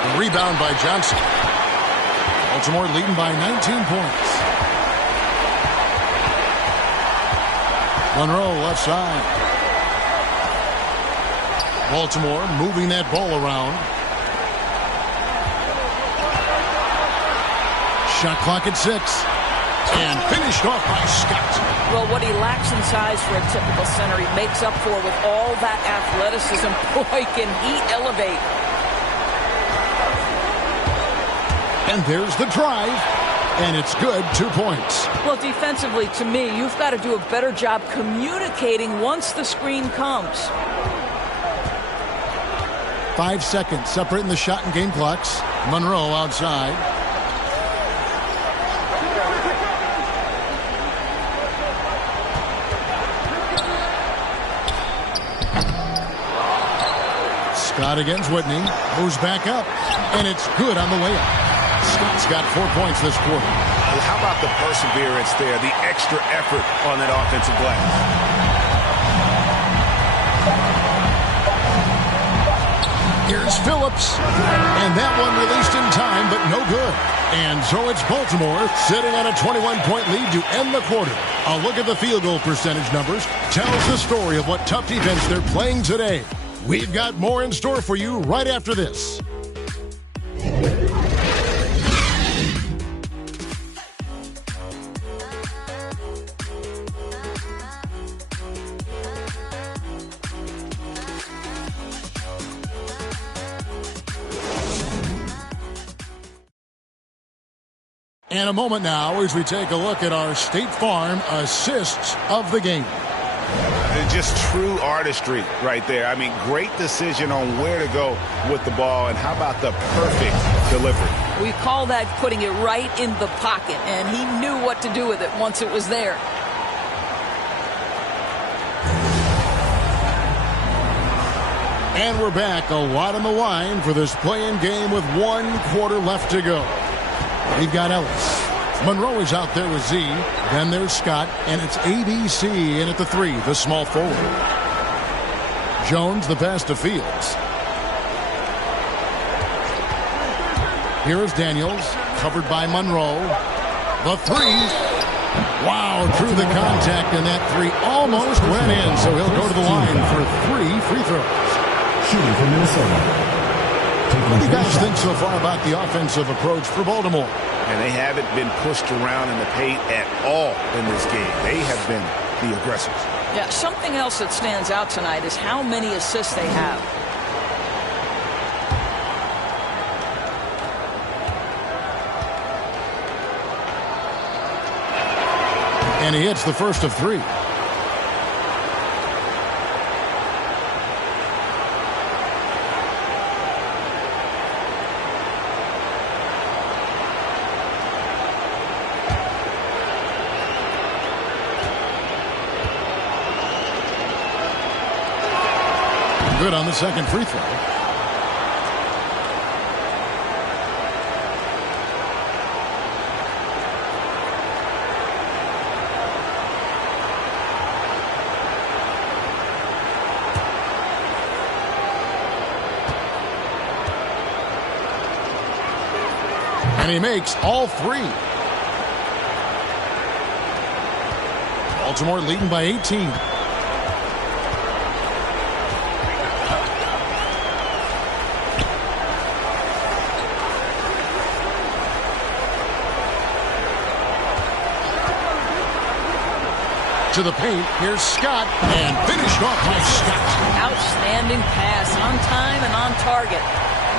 The rebound by Johnson. Baltimore leading by 19 points. Monroe left side. Baltimore moving that ball around. Shot clock at 6. And finished off by Scott. Well, what he lacks in size for a typical center, he makes up for with all that athleticism. Boy, can he elevate. And there's the drive. And it's good, 2 points. Well, defensively, to me, you've got to do a better job communicating once the screen comes. 5 seconds separating the shot and game clocks. Monroe outside. Scott against Whitney. Moves back up. And it's good on the layup. Scott's got 4 points this quarter. How about the perseverance there, the extra effort on that offensive glass? Here's Phillips. And that one released in time, but no good. And so it's Baltimore sitting on a 21-point lead to end the quarter. A look at the field goal percentage numbers tells the story of what tough defense they're playing today. We've got more in store for you right after this. And a moment now as we take a look at our State Farm assists of the game. Just true artistry right there. I mean, great decision on where to go with the ball, and how about the perfect delivery? We call that putting it right in the pocket, and he knew what to do with it once it was there. And we're back, a lot on the line for this play-in game with 1 quarter left to go. We've got Ellis. Monroe is out there with Z. Then there's Scott, and it's ABC in at the 3, the small forward. Jones the pass to Fields. Here is Daniels, covered by Monroe. The 3. Wow, through the contact, and that 3 almost went in, so he'll go to the line for 3 free throws. Shooting for Minnesota. What do you guys think so far about the offensive approach for Baltimore? And they haven't been pushed around in the paint at all in this game. They have been the aggressors. Yeah, something else that stands out tonight is how many assists they have. And he hits the first of 3. Good on the second free throw. And he makes all three. Baltimore leading by 18. To the paint, here's Scott, and finished off by Scott. Outstanding pass, on time and on target.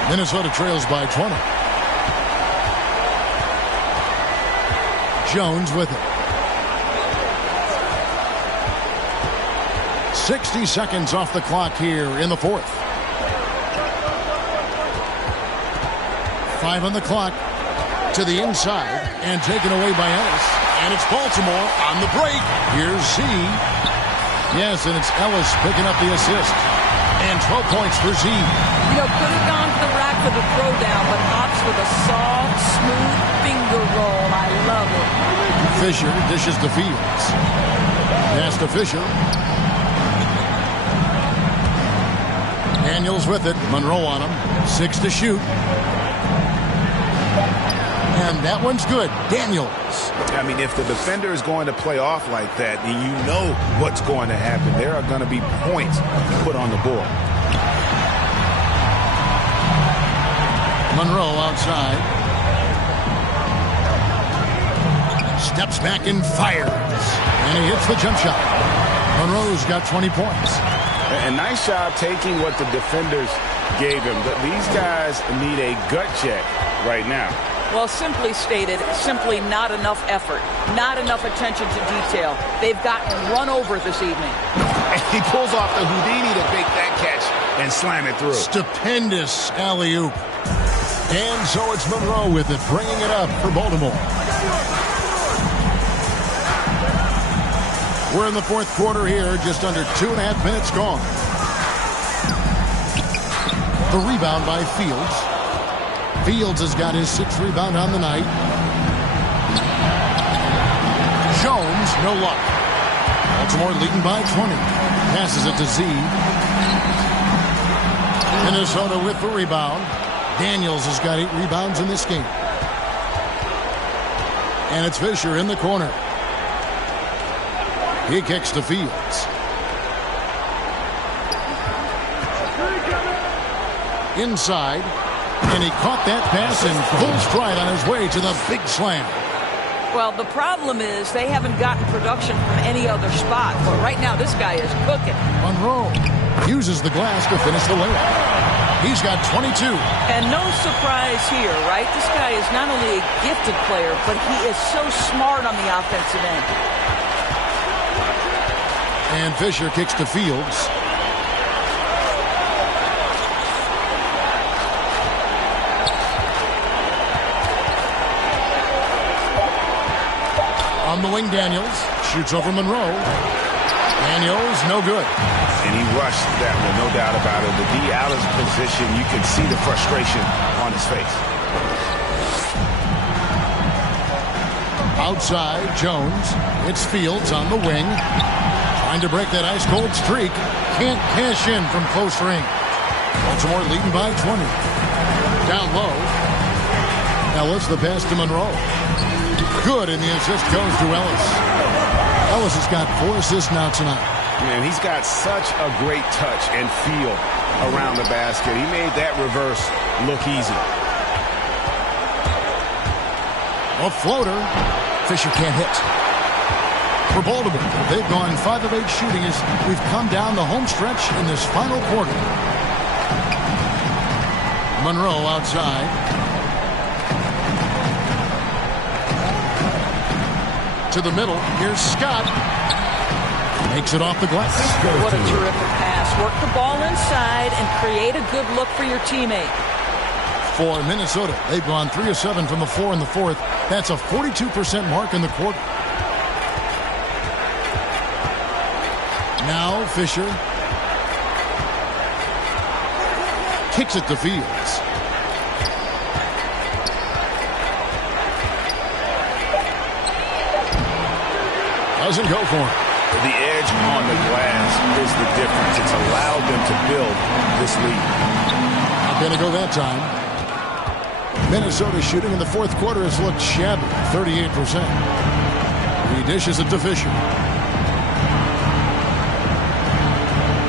Minnesota trails by 20. Jones with it. 60 seconds off the clock here in the fourth. 5 on the clock. To the inside, and taken away by Ellis. And it's Baltimore on the break. Here's Z. Yes, and it's Ellis picking up the assist. And 12 points for Z. You know, could have gone to the rack for the throwdown, but opts with a soft, smooth finger roll. I love it. Fisher dishes to Fields. Pass to Fisher. Daniels with it. Monroe on him. 6 to shoot. And that one's good. Daniels. I mean, if the defender is going to play off like that, then you know what's going to happen. There are going to be points put on the board. Monroe outside. Steps back and fires. And he hits the jump shot. Monroe's got 20 points. A nice job taking what the defenders gave him. These guys need a gut check right now. Well, simply stated, simply not enough effort, not enough attention to detail. They've gotten run over this evening. And he pulls off the Houdini to make that catch and slam it through. Stupendous alley-oop. And so it's Monroe with it, bringing it up for Baltimore. We're in the fourth quarter here, just under 2.5 minutes gone. The rebound by Fields. Fields has got his 6th rebound on the night. Jones, no luck. Baltimore leading by 20. Passes it to Z. Minnesota with the rebound. Daniels has got 8 rebounds in this game. And it's Fisher in the corner. He kicks to Fields. Inside. And he caught that pass in full stride on his way to the big slam. Well, the problem is they haven't gotten production from any other spot. But right now, this guy is cooking. Monroe uses the glass to finish the layup. He's got 22. And no surprise here, right? This guy is not only a gifted player, but he is so smart on the offensive end. And Fisher kicks to Fields. On the wing, Daniels shoots over Monroe. Daniels, no good. And he rushed that one, no doubt about it. The D out of position, you can see the frustration on his face. Outside, Jones. It's Fields on the wing. Trying to break that ice-cold streak. Can't cash in from close range. Baltimore leading by 20. Down low. Ellis, the pass to Monroe. Good, and the assist goes to Ellis. Ellis has got 4 assists now tonight. And he's got such a great touch and feel around the basket. He made that reverse look easy. A floater. Fisher can't hit. For Baltimore, they've gone 5 of 8 shooting as we've come down the home stretch in this final quarter. Monroe outside. To the middle. Here's Scott. Makes it off the glass. What a terrific pass. Work the ball inside and create a good look for your teammate. For Minnesota, they've gone 3 of 7 from the floor in the fourth. That's a 42% mark in the quarter. Now Fisher kicks it to Fields. Doesn't go for it. The edge on the glass is the difference. It's allowed them to build this lead. Not going to go that time. Minnesota shooting in the fourth quarter has looked shabby, 38%. He dishes it to Fisher.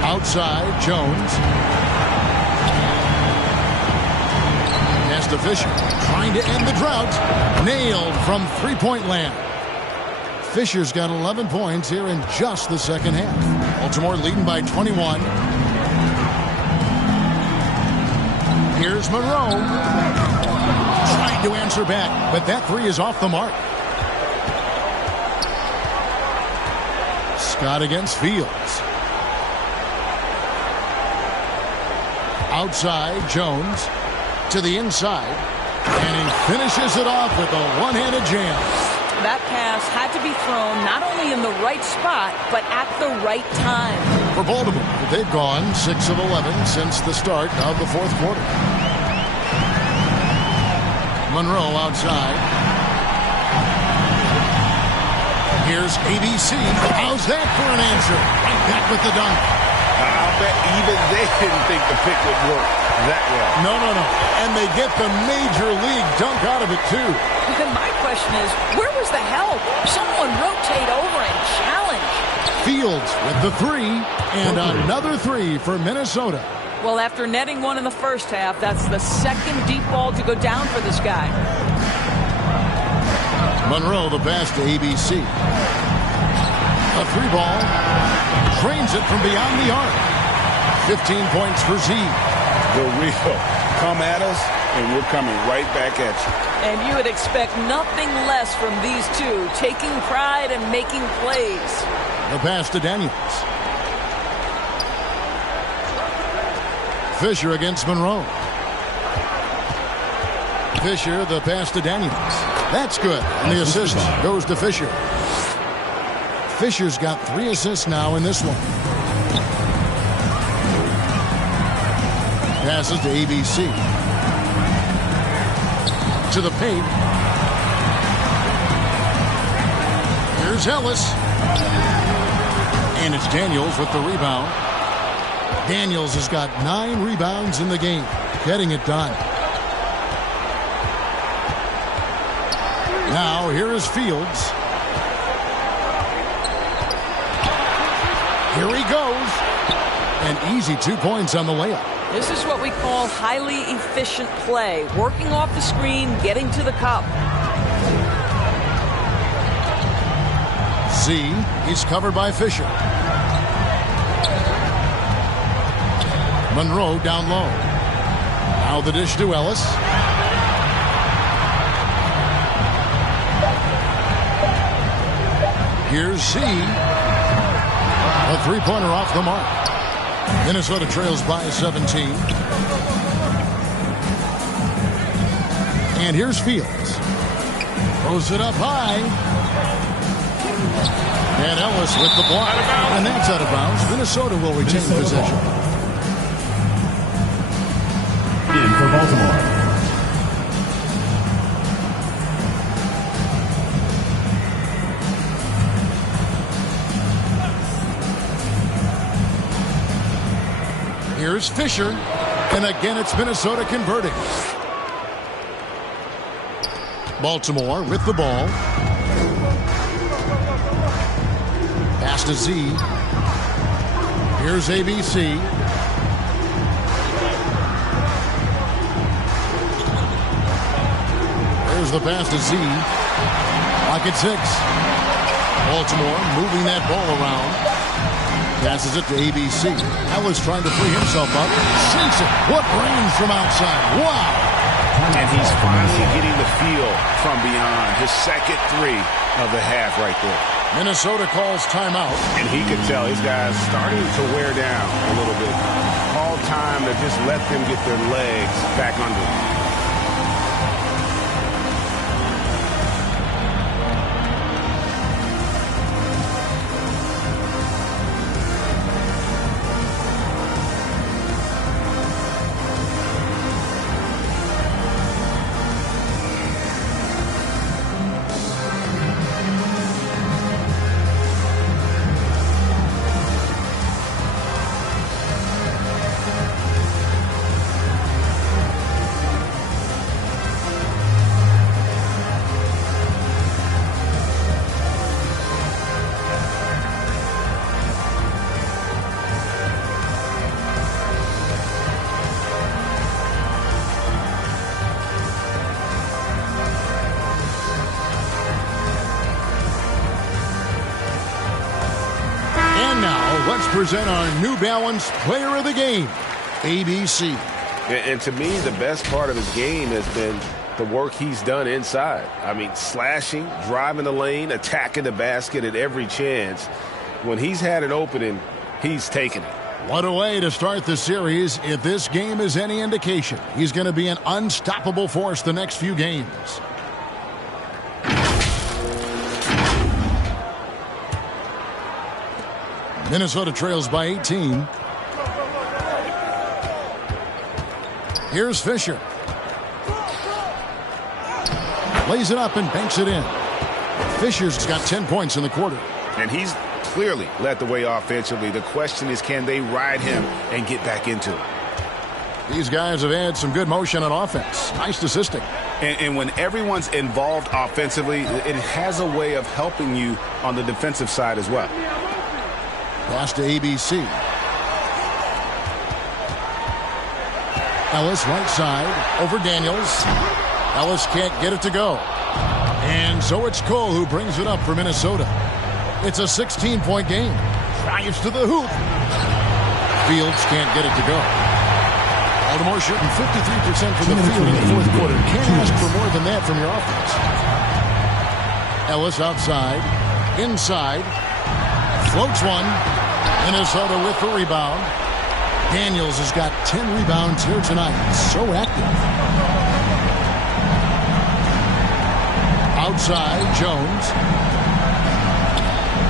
Outside, Jones. Pass to Fisher, trying to end the drought. Nailed from three-point land. Fisher's got 11 points here in just the second half. Baltimore leading by 21. Here's Monroe. Trying to answer back, but that three is off the mark. Scott against Fields. Outside, Jones to the inside, and he finishes it off with a one-handed jam. That pass had to be thrown not only in the right spot, but at the right time. For Baltimore, they've gone 6 of 11 since the start of the fourth quarter. Monroe outside. Here's ABC. How's that for an answer? Right back with the dunk. I'll bet even they didn't think the pick would work that well. No. And they get the major league dunk out of it, too. And my question is, where was the help? Someone rotate over and challenge. Fields with the three, and another three for Minnesota. Well, after netting one in the first half, that's the second deep ball to go down for this guy. Monroe, the pass to ABC. A three ball. Drains it from beyond the arc. 15 points for Z. The real. Come at us, and we're coming right back at you. And you would expect nothing less from these two, taking pride and making plays. The pass to Daniels. Fisher against Monroe. Fisher, the pass to Daniels. That's good. And the assist goes to Fisher. Fisher's got 3 assists now in this one. Passes to ABC. To the paint. Here's Ellis. And it's Daniels with the rebound. Daniels has got 9 rebounds in the game, getting it done. Now here is Fields. Here he goes. An easy 2 points on the layup. This is what we call highly efficient play. Working off the screen, getting to the cup. Z, he's covered by Fisher. Monroe down low. Now the dish to Ellis. Here's Z. A three-pointer off the mark. Minnesota trails by 17. And here's Fields. Throws it up high. And Ellis with the block. And that's out of bounds. Minnesota will retain possession. In for Baltimore. Here's Fisher. And again, it's Minnesota converting. Baltimore with the ball. Pass to Z. Here's ABC. There's the pass to Z. Pocket 6. Baltimore moving that ball around. Passes it to ABC. Ellis trying to free himself up. Sinks it. What range from outside. Wow. And he's finally getting the feel from beyond. His second three of the half right there. Minnesota calls timeout. And he could tell his guys starting to wear down a little bit. Call time to just let them get their legs back under them. let's present our New Balance Player of the Game, ABC. And to me, the best part of his game has been the work he's done inside. I mean, slashing, driving the lane, attacking the basket at every chance. When he's had an opening, he's taken it. What a way to start the series. If this game is any indication, he's going to be an unstoppable force the next few games. Minnesota trails by 18. Here's Fisher. Lays it up and banks it in. Fisher's got 10 points in the quarter. And he's clearly led the way offensively. The question is, can they ride him and get back into it? These guys have had some good motion on offense. Nice assisting. And when everyone's involved offensively, it has a way of helping you on the defensive side as well. Pass to ABC. Ellis right side over Daniels. Ellis can't get it to go. And so it's Cole who brings it up for Minnesota. It's a 16-point game. Drives to the hoop. Fields can't get it to go. Baltimore shooting 53% from the field in the fourth quarter. Can't ask for more than that from your offense. Ellis outside. Inside. Floats one. Minnesota with the rebound. Daniels has got 10 rebounds here tonight. So active. Outside, Jones.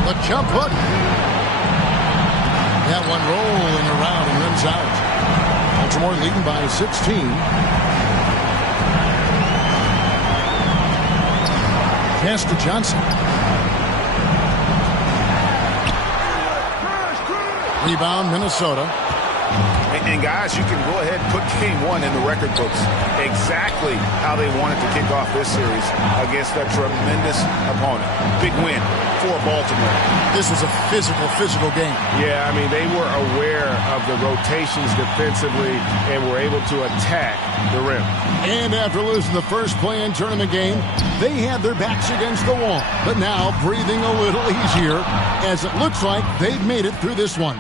The jump hook. That one rolling around and rims out. Baltimore leading by 16. Pass to Johnson. Rebound, Minnesota. And guys, you can go ahead and put game one in the record books. Exactly how they wanted to kick off this series against a tremendous opponent. Big win for Baltimore. This was a physical game. Yeah, I mean, they were aware of the rotations defensively and were able to attack the rim. And after losing the first play-in tournament game, they had their backs against the wall. But now breathing a little easier as it looks like they've made it through this one.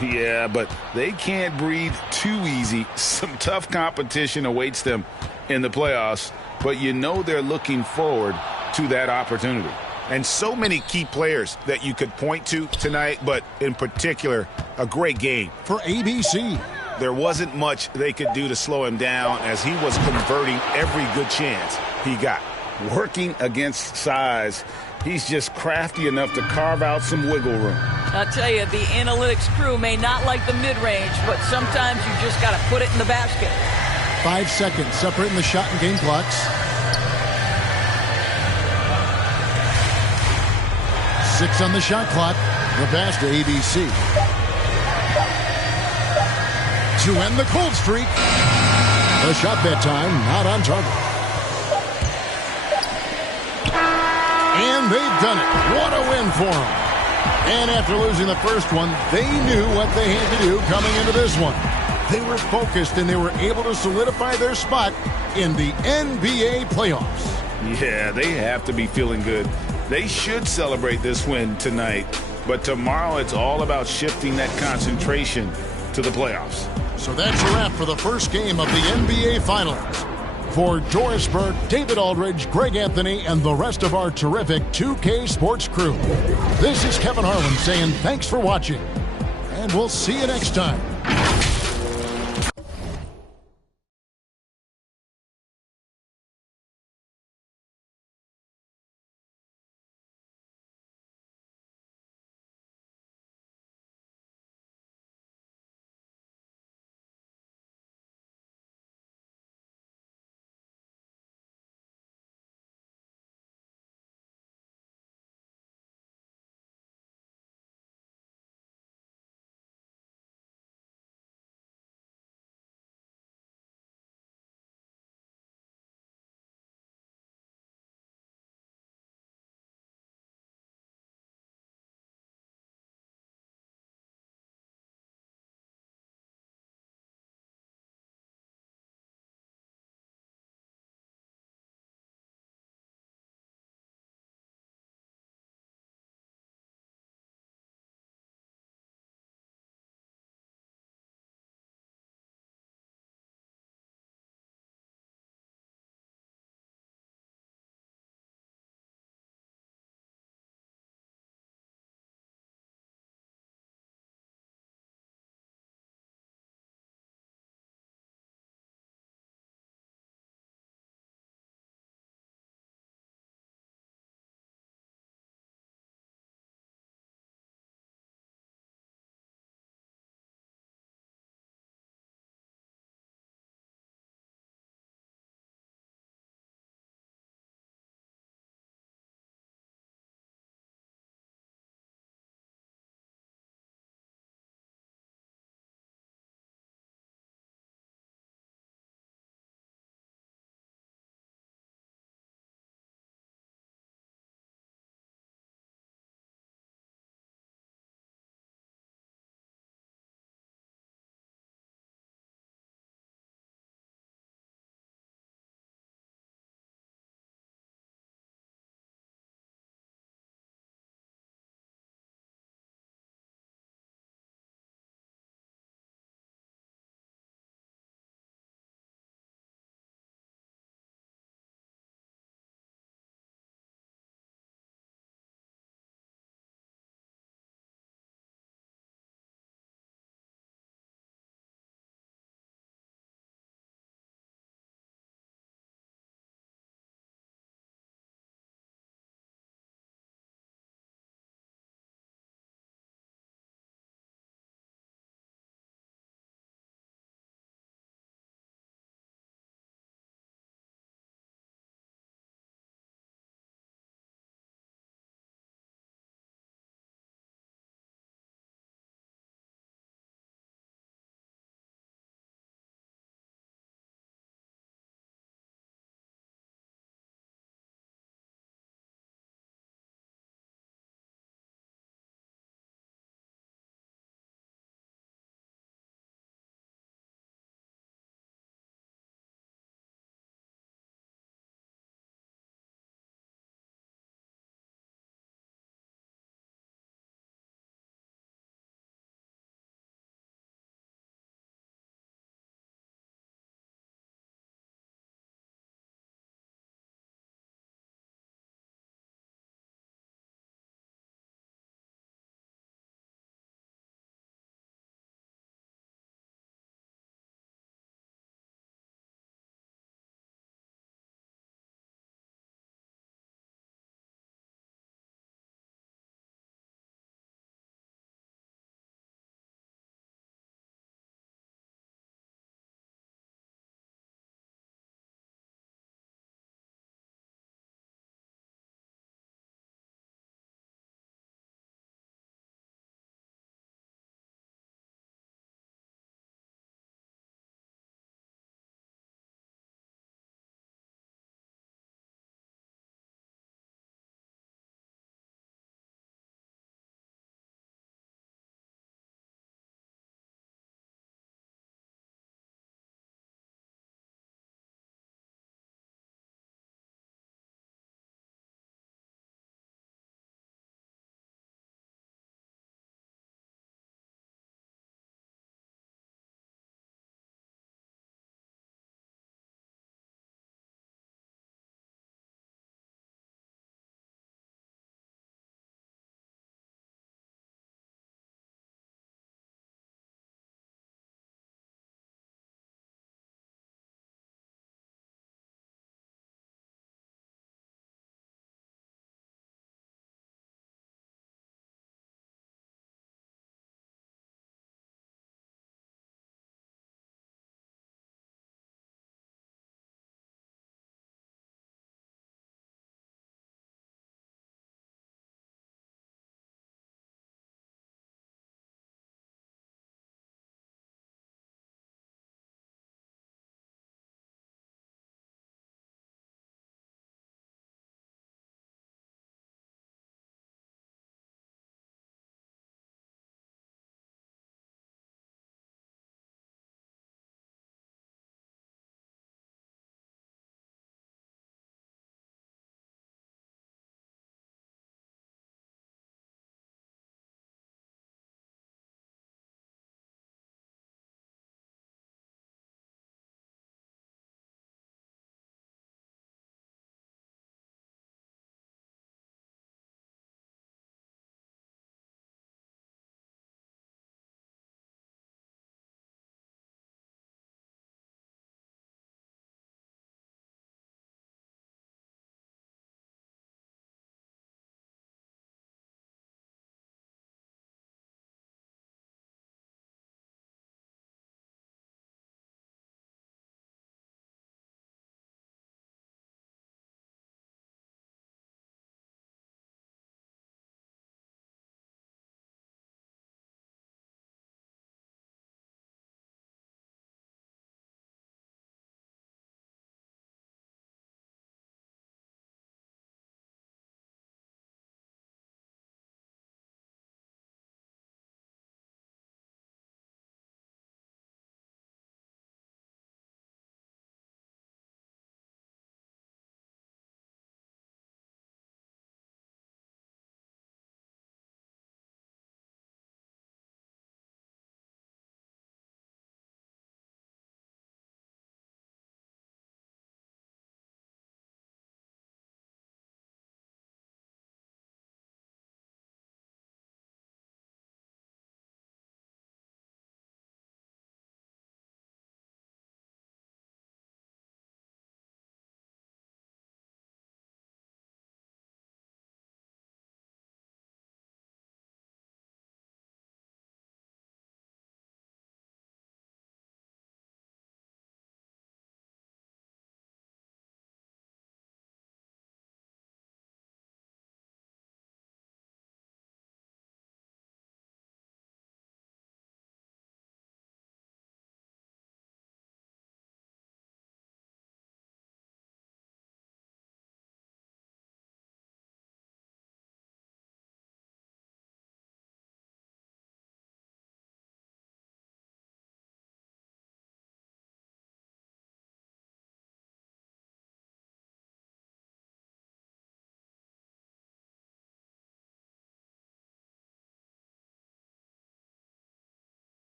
Yeah, but they can't breathe too easy. Some tough competition awaits them in the playoffs, but you know they're looking forward to that opportunity. And so many key players that you could point to tonight, but in particular, a great game for ABC. There wasn't much they could do to slow him down as he was converting every good chance he got. Working against size, he's just crafty enough to carve out some wiggle room. I'll tell you, the analytics crew may not like the mid-range, but sometimes you just got to put it in the basket. 5 seconds separating the shot and game clocks. 6 on the shot clock. The pass to ABC. To end the cold streak. The shot that time not on target. And they've done it. What a win for them. And after losing the first one, they knew what they had to do coming into this one. They were focused and they were able to solidify their spot in the NBA playoffs. Yeah, they have to be feeling good. They should celebrate this win tonight. But tomorrow it's all about shifting that concentration to the playoffs. So that's a wrap for the first game of the NBA Finals. For Doris Burke, David Aldridge, Greg Anthony, and the rest of our terrific 2K Sports crew, this is Kevin Harlan saying thanks for watching, and we'll see you next time.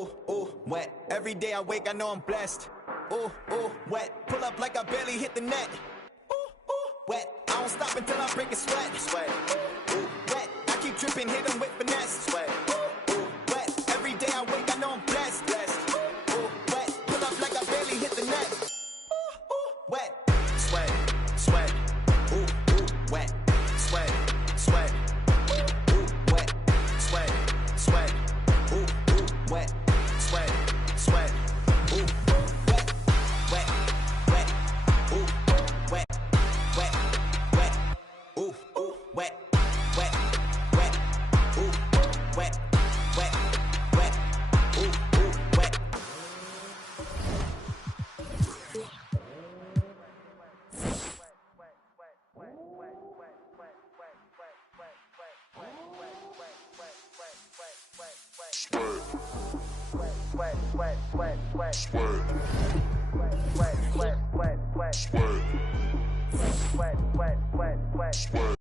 Ooh, wet. Every day I wake, I know I'm blessed. Ooh, wet. Pull up like I barely hit the net. Ooh, wet. I don't stop until I break a sweat. Ooh, wet. I keep dripping, hit them with finesse. Ooh, wet. Every day I wake, I know I'm blessed. Ooh, wet. Pull up like I barely hit the net. Ooh, wet. Sweat. Ooh, wet. Sweat. Ooh, wet. Sweat. Ooh, wet. Sweat. Ooh, wet. Ooh, wet. Ooh, wet. Ooh, wet. Ooh, wet. Sweat.